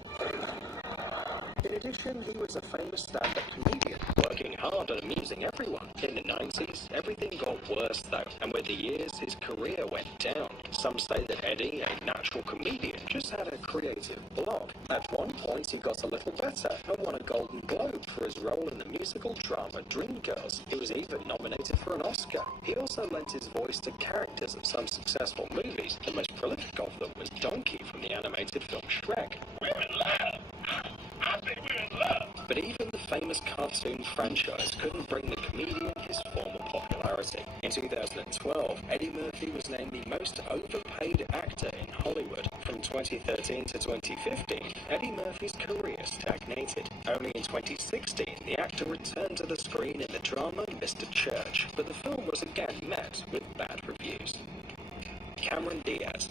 In addition, he was a famous stand-up comedian, working hard and amusing everyone. In the 90s, everything got worse though, and with the years, his career went down. Some say that Eddie, a natural comedian, just had a creative block. At one point, he got a little better and won a Golden Globe for his role in the musical drama Dreamgirls. He was even nominated for an Oscar. He also lent his voice to characters of some successful movies. The most prolific of them was Donkey from the animated film Shrek. We're in love! I think we're in love! But even the famous cartoon franchise couldn't bring the comedian his former popularity. In 2012, Eddie Murphy was named the most overpaid actor in Hollywood. From 2013 to 2015, Eddie Murphy's career stagnated. Only in 2016, the actor returned to the screen in the drama Mr. Church, but the film was again met with bad reviews. Cameron Diaz.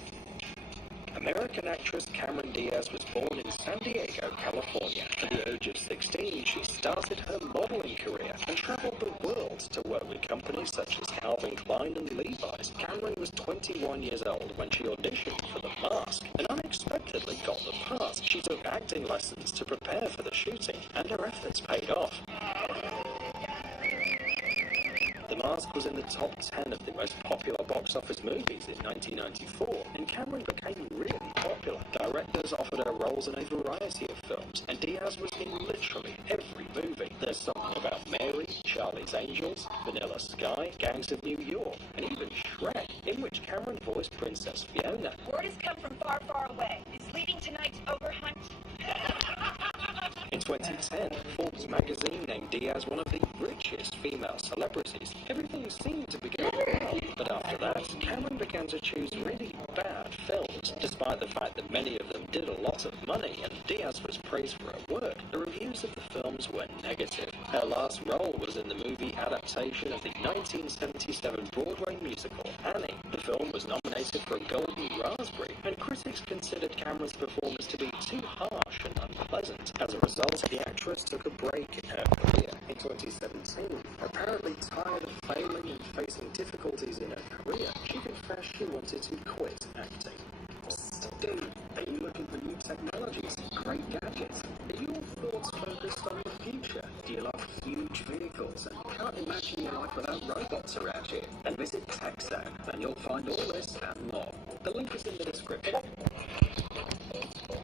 American actress Cameron Diaz was born in San Diego, California. At the age of 16, she started her modeling career and traveled the world to work with companies such as Calvin Klein and Levi's. Cameron was 21 years old when she auditioned for The Mask and unexpectedly got the part. She took acting lessons to prepare for the shooting, and her efforts paid off. The Mask was in the top 10 of the most popular box office movies in 1994, and Cameron became really popular. Directors offered her roles in a variety of films, and Diaz was in literally every movie. There's something about Mary, Charlie's Angels, Vanilla Sky, Gangs of New York, and even Shrek, in which Cameron voiced Princess Fiona. Word has come from far, far away. Is leading tonight's overhunt? In 2010, Forbes magazine named Diaz one of the richest female celebrities. Everything seemed to be going well, but after that, Cameron began to choose really bad films. Despite the fact that many of them did a lot of money and Diaz was praised for her work, the reviews of the films were negative. Her last role was in the movie adaptation of the 1977 Broadway musical Annie. The film was nominated for a Golden Raspberry, and critics considered Cameron's performance to be too harsh and unpleasant. As a result, the actress took a break in her career. In 2017, apparently tired of failing and facing difficulties in her career, she confessed she wanted to quit acting. Dude, are you looking for new technologies, great gadgets? Are your thoughts focused on the future? Do you love huge vehicles and can't imagine your life without robots around you? Then visit TechZone and you'll find all this and more. The link is in the description.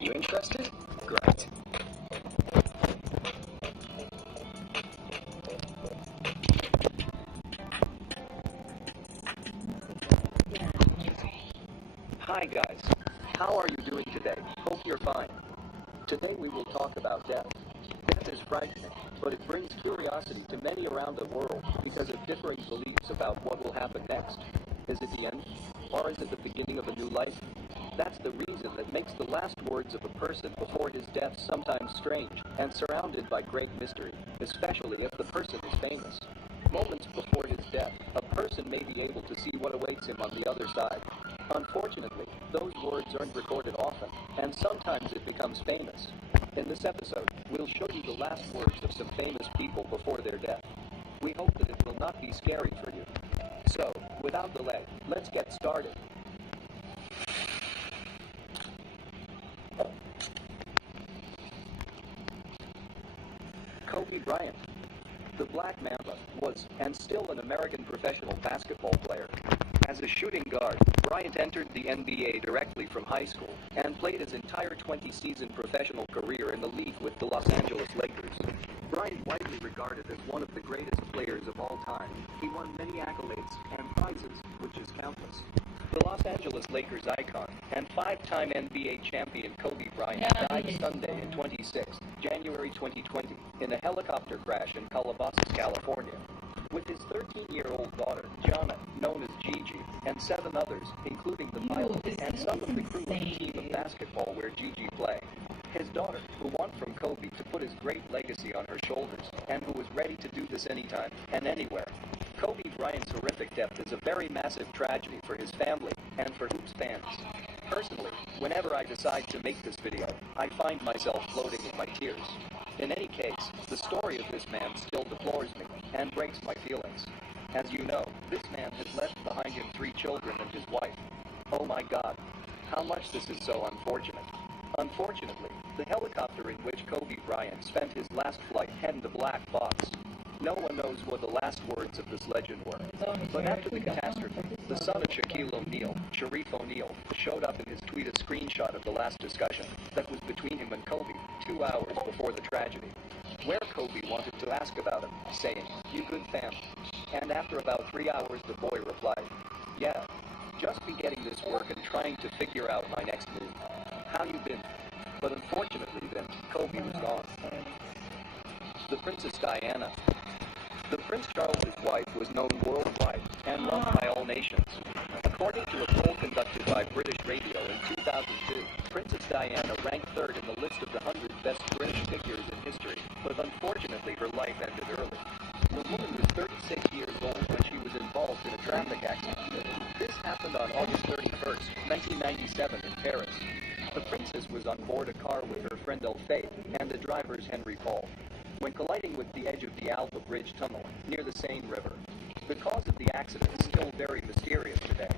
You interested? Great. Hi guys, how are you doing today? Hope you're fine. Today we will talk about death. Death is frightening, but it brings curiosity to many around the world because of differing beliefs about what will happen next. Is it the end, or is it the beginning of a new life? That's the reason that makes the last words of a person before his death sometimes strange and surrounded by great mystery, especially if the person is famous. Moments before his death, a person may be able to see what awaits him on the other side. Unfortunately, those words aren't recorded often, and sometimes it becomes famous. In this episode, we'll show you the last words of some famous people before their death. We hope that it will not be scary for you. So, without delay, let's get started. Kobe Bryant. The Black Mamba was, and still, an American professional basketball player. As a shooting guard, Bryant entered the NBA directly from high school and played his entire 20-season professional career in the league with the Los Angeles Lakers. Bryant, widely regarded as one of the greatest players of all time, he won many accolades and prizes, which is countless. The Los Angeles Lakers icon and five-time NBA champion Kobe Bryant died Sunday, January 2020, in a helicopter crash in Calabasas, California. With his 13-year-old daughter, Gianna, known as Gigi, and 7 others, including the pilot and some of the crew of the team of basketball where Gigi played. His daughter, who won from Kobe to put his great legacy on her shoulders, and who was ready to do this anytime and anywhere. Kobe Bryant's horrific death is a very massive tragedy for his family and for Hoops fans. Personally, whenever I decide to make this video, I find myself floating in my tears. In any case, the story of this man still deplores me and breaks my feelings. As you know, this man has left behind him 3 children and his wife. Oh my God, how much this is so unfortunate. Unfortunately, the helicopter in which Kobe Bryant spent his last flight hemmed a black box. No one knows what the last words of this legend were. But after the catastrophe, the son of Shaquille O'Neal, Sharif O'Neal, showed up in his tweet a screenshot of the last discussion that was between him and Kobe 2 hours before the tragedy, where Kobe wanted to ask about him, saying, "You good fam?" And after about 3 hours, the boy replied, "Yeah, just be getting this work and trying to figure out my next move. How you been?" But unfortunately then, Kobe was gone. The Princess Diana. The Prince Charles's wife was known worldwide and loved by all nations. According to a poll conducted by British Radio in 2002, Princess Diana ranked 3rd in the list of the 100 best British figures in history, but unfortunately her life ended early. The woman was 36 years old when she was involved in a traffic accident. This happened on August 31st, 1997 in Paris. The princess was on board a car with her friend Elfay and the driver's Henry Paul, when colliding with the edge of the Alba Bridge tunnel near the Seine River. The cause of the accident is still very mysterious today.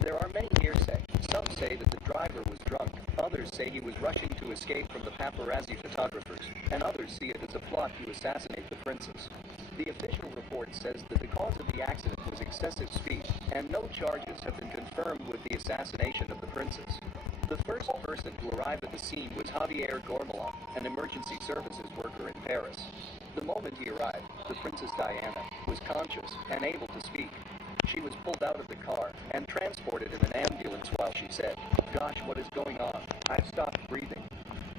There are many hearsay. Some say that the driver was drunk, others say he was rushing to escape from the paparazzi photographers, and others see it as a plot to assassinate the princess. The official report says that the cause of the accident was excessive speed, and no charges have been confirmed with the assassination of the princess. The first person to arrive at the scene was Javier Gormelon, an emergency services worker in Paris. The moment he arrived, the Princess Diana was conscious and able to speak. She was pulled out of the car and transported in an ambulance while she said, "Gosh, what is going on? I've stopped breathing."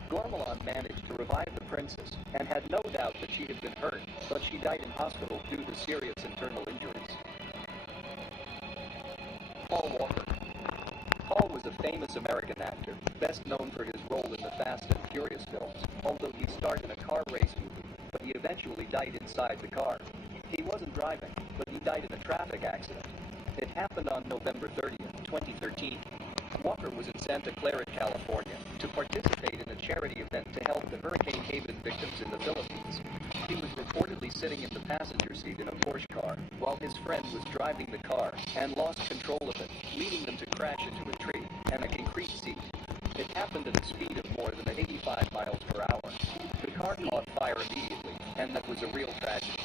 Gormelon managed to revive the princess and had no doubt that she had been hurt, but she died in hospital due to serious internal injuries. Paul Walker. Paul was a famous American actor, best known for his role in the Fast and Furious films, although he starred in a car race movie, but he eventually died inside the car. He wasn't driving, but he died in a traffic accident. It happened on November 30th, 2013. Walker was in Santa Clara, California, to participate in a charity event to help the Hurricane Haven victims in the Philippines. He was reportedly sitting in the passenger seat in a Porsche car, while his friend was driving the car and lost control of it, leading them to crash into a tree and a concrete seat. It happened at a speed of more than 85 miles per hour. The car caught fire immediately, and that was a real tragedy.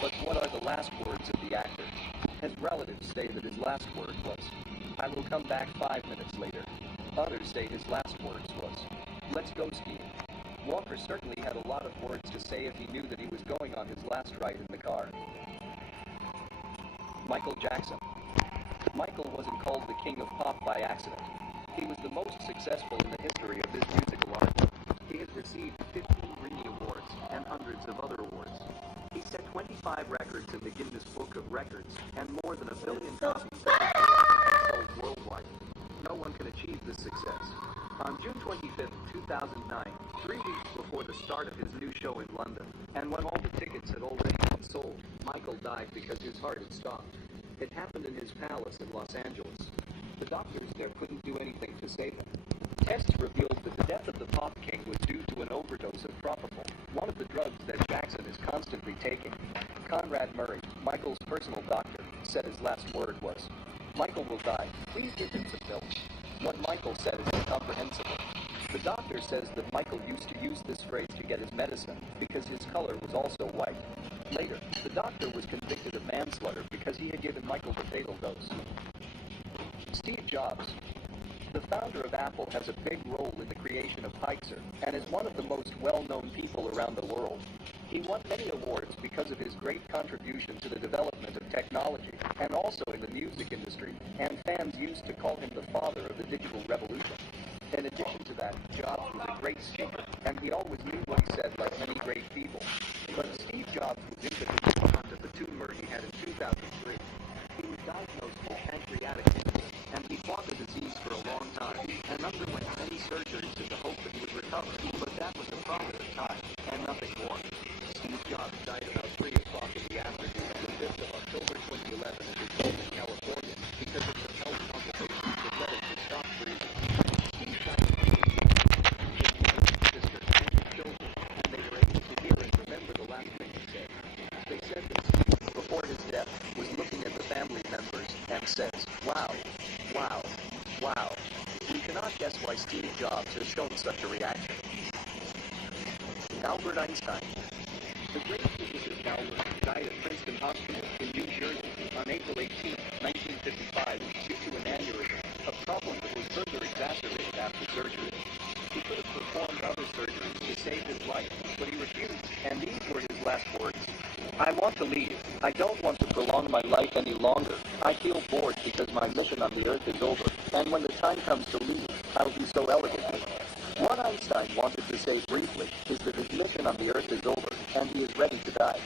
But what are the last words of the actor? His relatives say that his last word was, "I will come back 5 minutes later." Others say his last words was, "Let's go skiing." Walker certainly had a lot of words to say if he knew that he was going on his last ride in the car. Michael Jackson. Michael wasn't called the king of pop by accident. He was the most successful in the history of this musical art. He has received 15 Grammy Awards and hundreds of other awards. He set 25 records in the Guinness Book of Records, and more than 1 billion copies have been sold worldwide. No one can achieve this success. On June 25th, 2009, 3 weeks before the start of his new show in London, and when all the tickets had already been sold, Michael died because his heart had stopped. It happened in his palace in Los Angeles. The doctors there couldn't do anything to save him. Tests revealed that the death of the pop king was due to an overdose of propofol, one of the drugs that Jackson is constantly taking. Conrad Murray, Michael's personal doctor, said his last word was, "Michael will die. Please give him some milk." What Michael said is incomprehensible. The doctor says that Michael used to use this phrase to get his medicine because his color was also white. Later, the doctor was convicted of manslaughter because he had given Michael the fatal dose. Steve Jobs. The founder of Apple has a big role in the creation of Pixar and is one of the most well-known people around the world. He won many awards because of his great contribution to the development of technology and also in the music industry, and fans used to call him the father of the digital revolution. In addition to that, Jobs was a great speaker, and he always knew what he said like many great people. But Steve Jobs was implicated in the tumor he had in 2003. He was diagnosed with pancreatic cancer, and he fought the disease for a long time, and underwent many surgeries in the hope that he would recover, but that was a product of time, and nothing more. Steve Jobs died about 3 o'clock in the afternoon on the 5th of October 2011 at his home in California because of some health complications that led him to stop breathing. Steve died of his sister and his children, and they were able to says, wow, wow, wow. We cannot guess why Steve Jobs has shown such a reaction. Albert Einstein. The great physicist Albert died at Princeton Hospital in New Jersey on April 18, 1955, due to an aneurysm, a problem that was further exacerbated after surgery. He could have performed other surgeries to save his life, but he refused, and these were his last words. I want to leave. I don't want to prolong my life any longer. I feel bored because my mission on the earth is over, and when the time comes to leave, I'll do so elegantly. What Einstein wanted to say briefly is that his mission on the earth is over, and he is ready to die.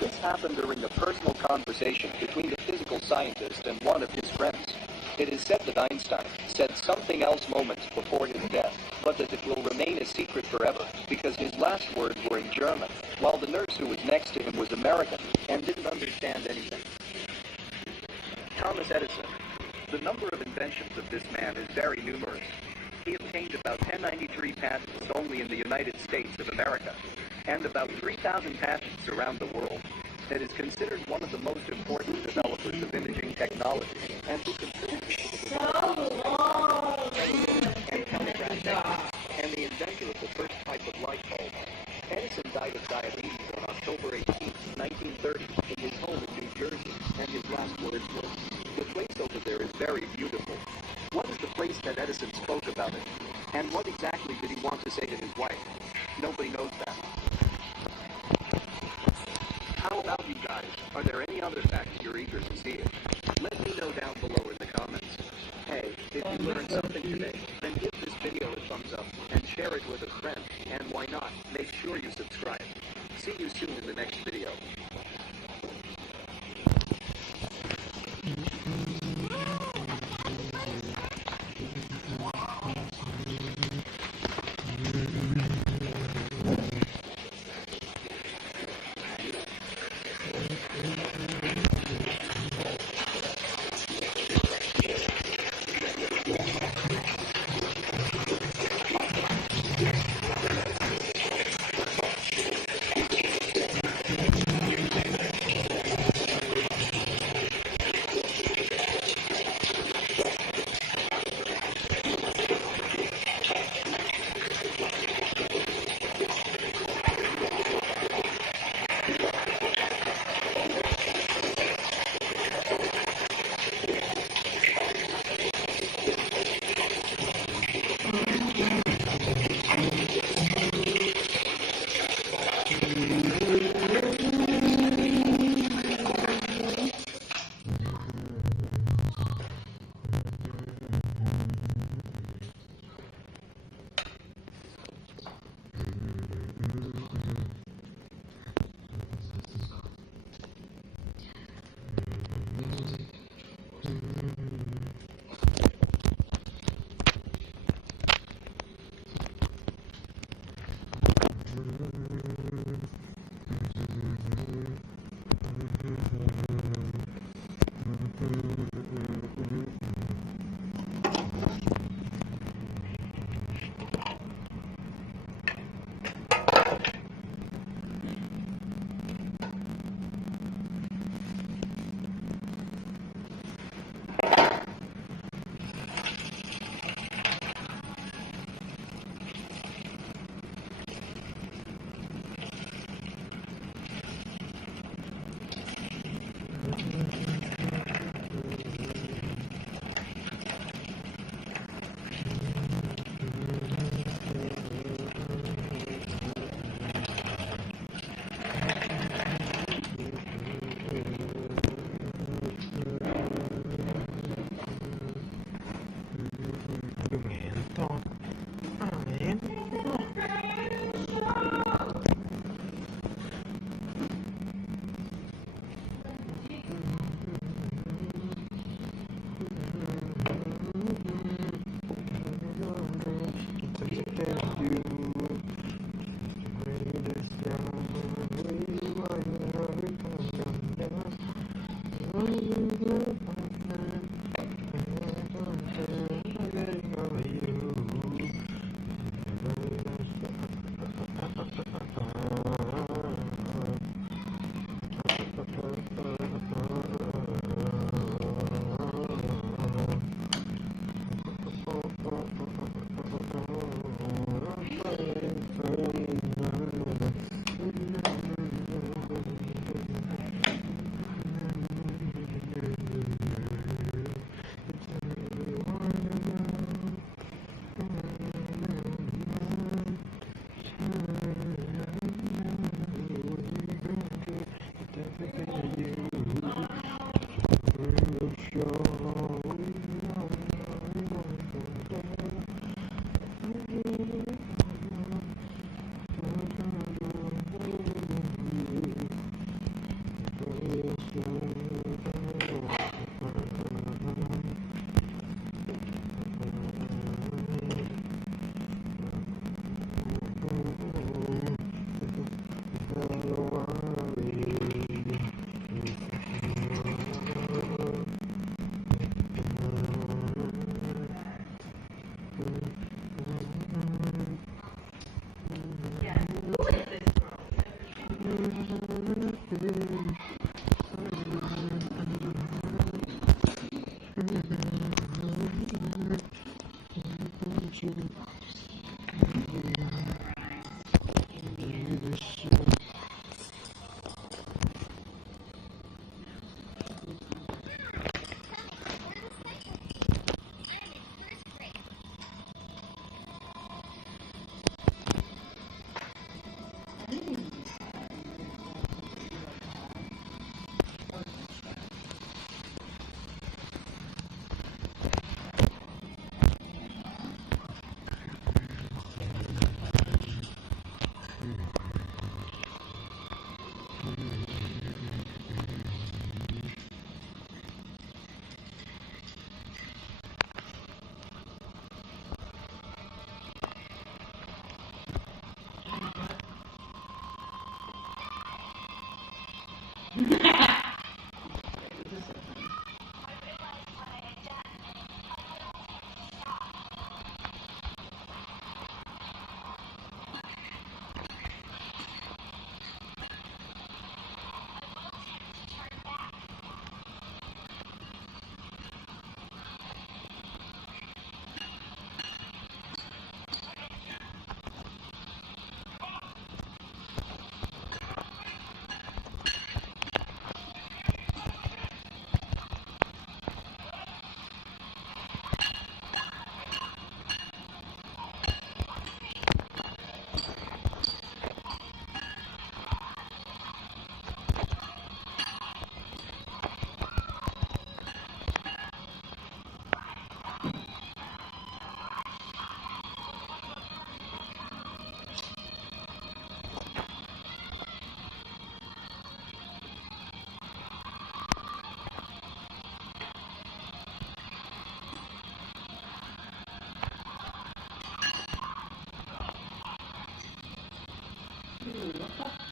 This happened during a personal conversation between the physical scientist and one of his friends. It is said that Einstein said something else moments before his death, but that it will remain a secret forever because his last words were in German, while the nurse who was next to him was American and didn't understand anything. Thomas Edison. The number of inventions of this man is very numerous. He obtained about 1093 patents only in the United States of America, and about 3,000 patents around the world. It is considered one of the most important developers of imaging technology, and he considered and the inventor of the first type of light bulb. Edison died of diabetes on October 18, 1930, in his home in New Jersey, and his last words were, "The place over there is very beautiful." What is the place that Edison spoke about it? And what exactly did he want to say to his wife? Nobody knows that. How about you guys? Are there any other facts you're eager to see? Let me know down below in the comments. Hey, if you learned something today, then give this video a thumbs up and share it with a friend. And why not, make sure you subscribe. See you soon in the next video.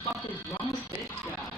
fuck is wrong with this guy?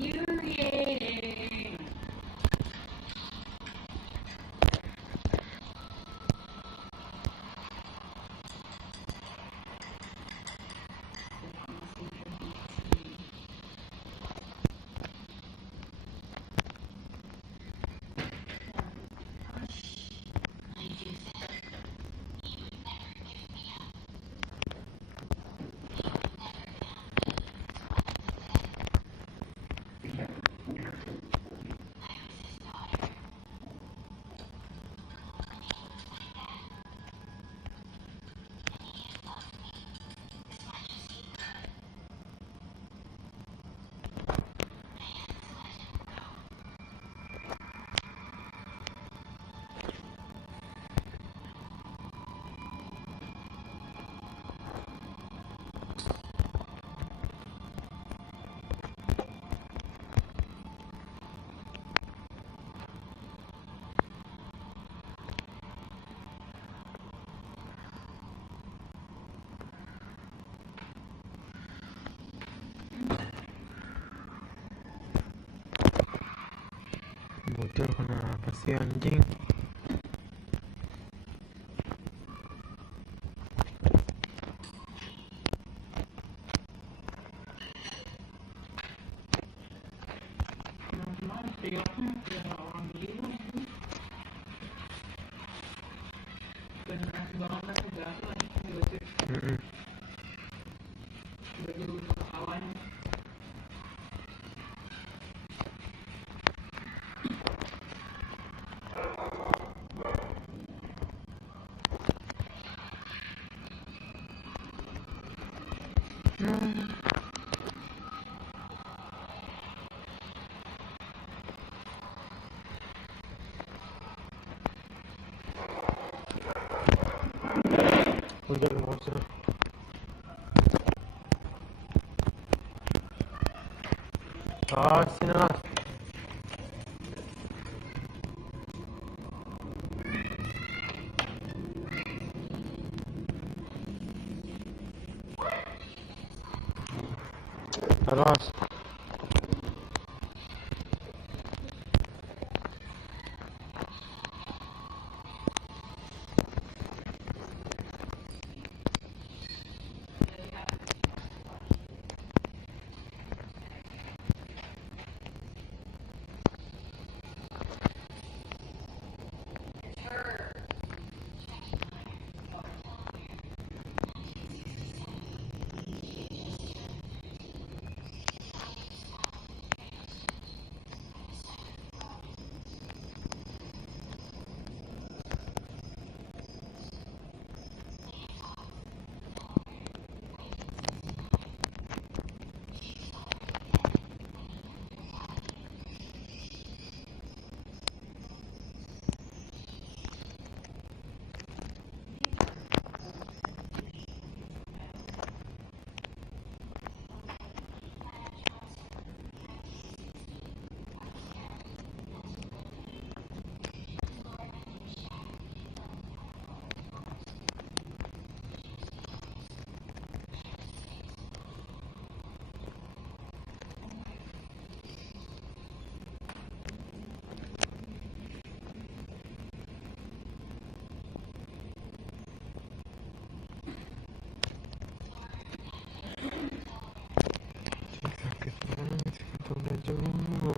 Infuriating. Bocil kenapa sih anjing? Hujan monster. Sini lah. Terus. Sakit banget kita udah jauh.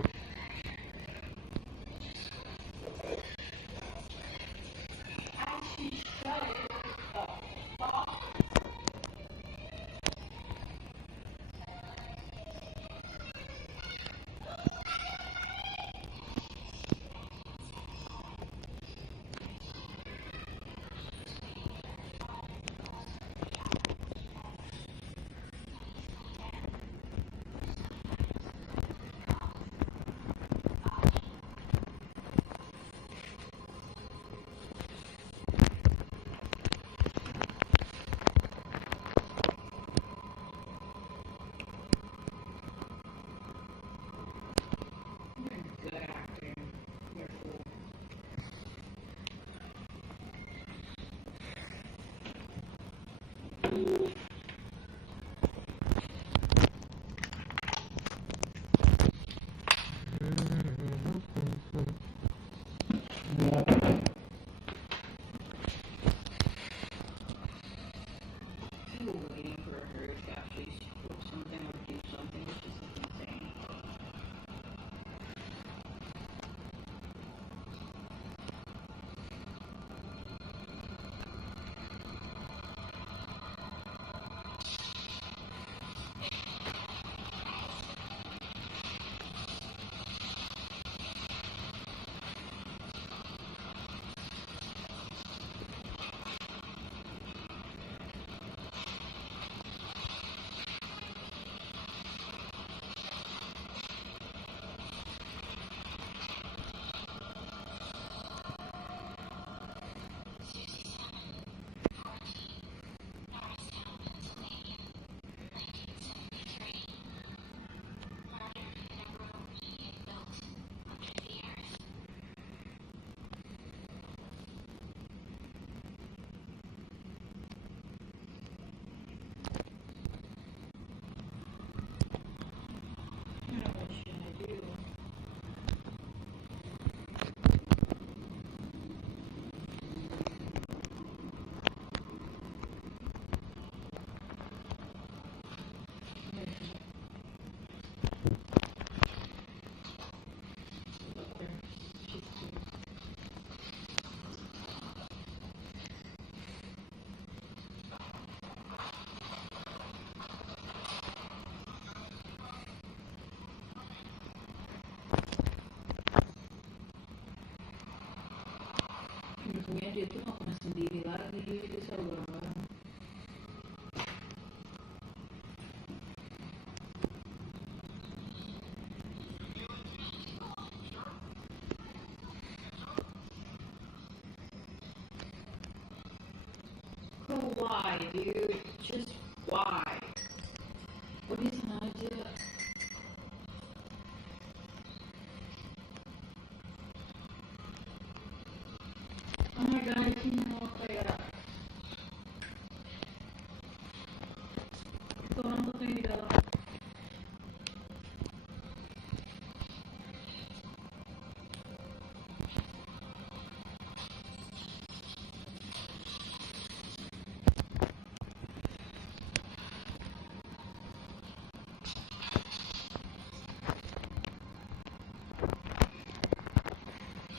why, dude. Just why? What is sengaja? Oh my god, ini mau kayak itu orang foto yang di dalam.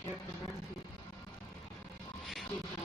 Ya keren sih. Bisa.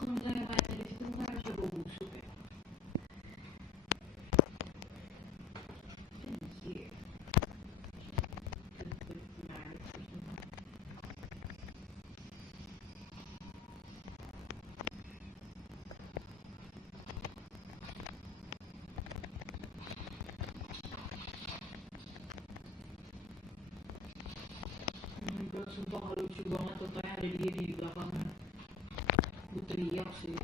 Kalau misalnya kayak di situ kan harus coba busuk ya. Sih. Menarik sih. Sumpah lucu banget fotonya ada dia di belakang. Gue teriak sih.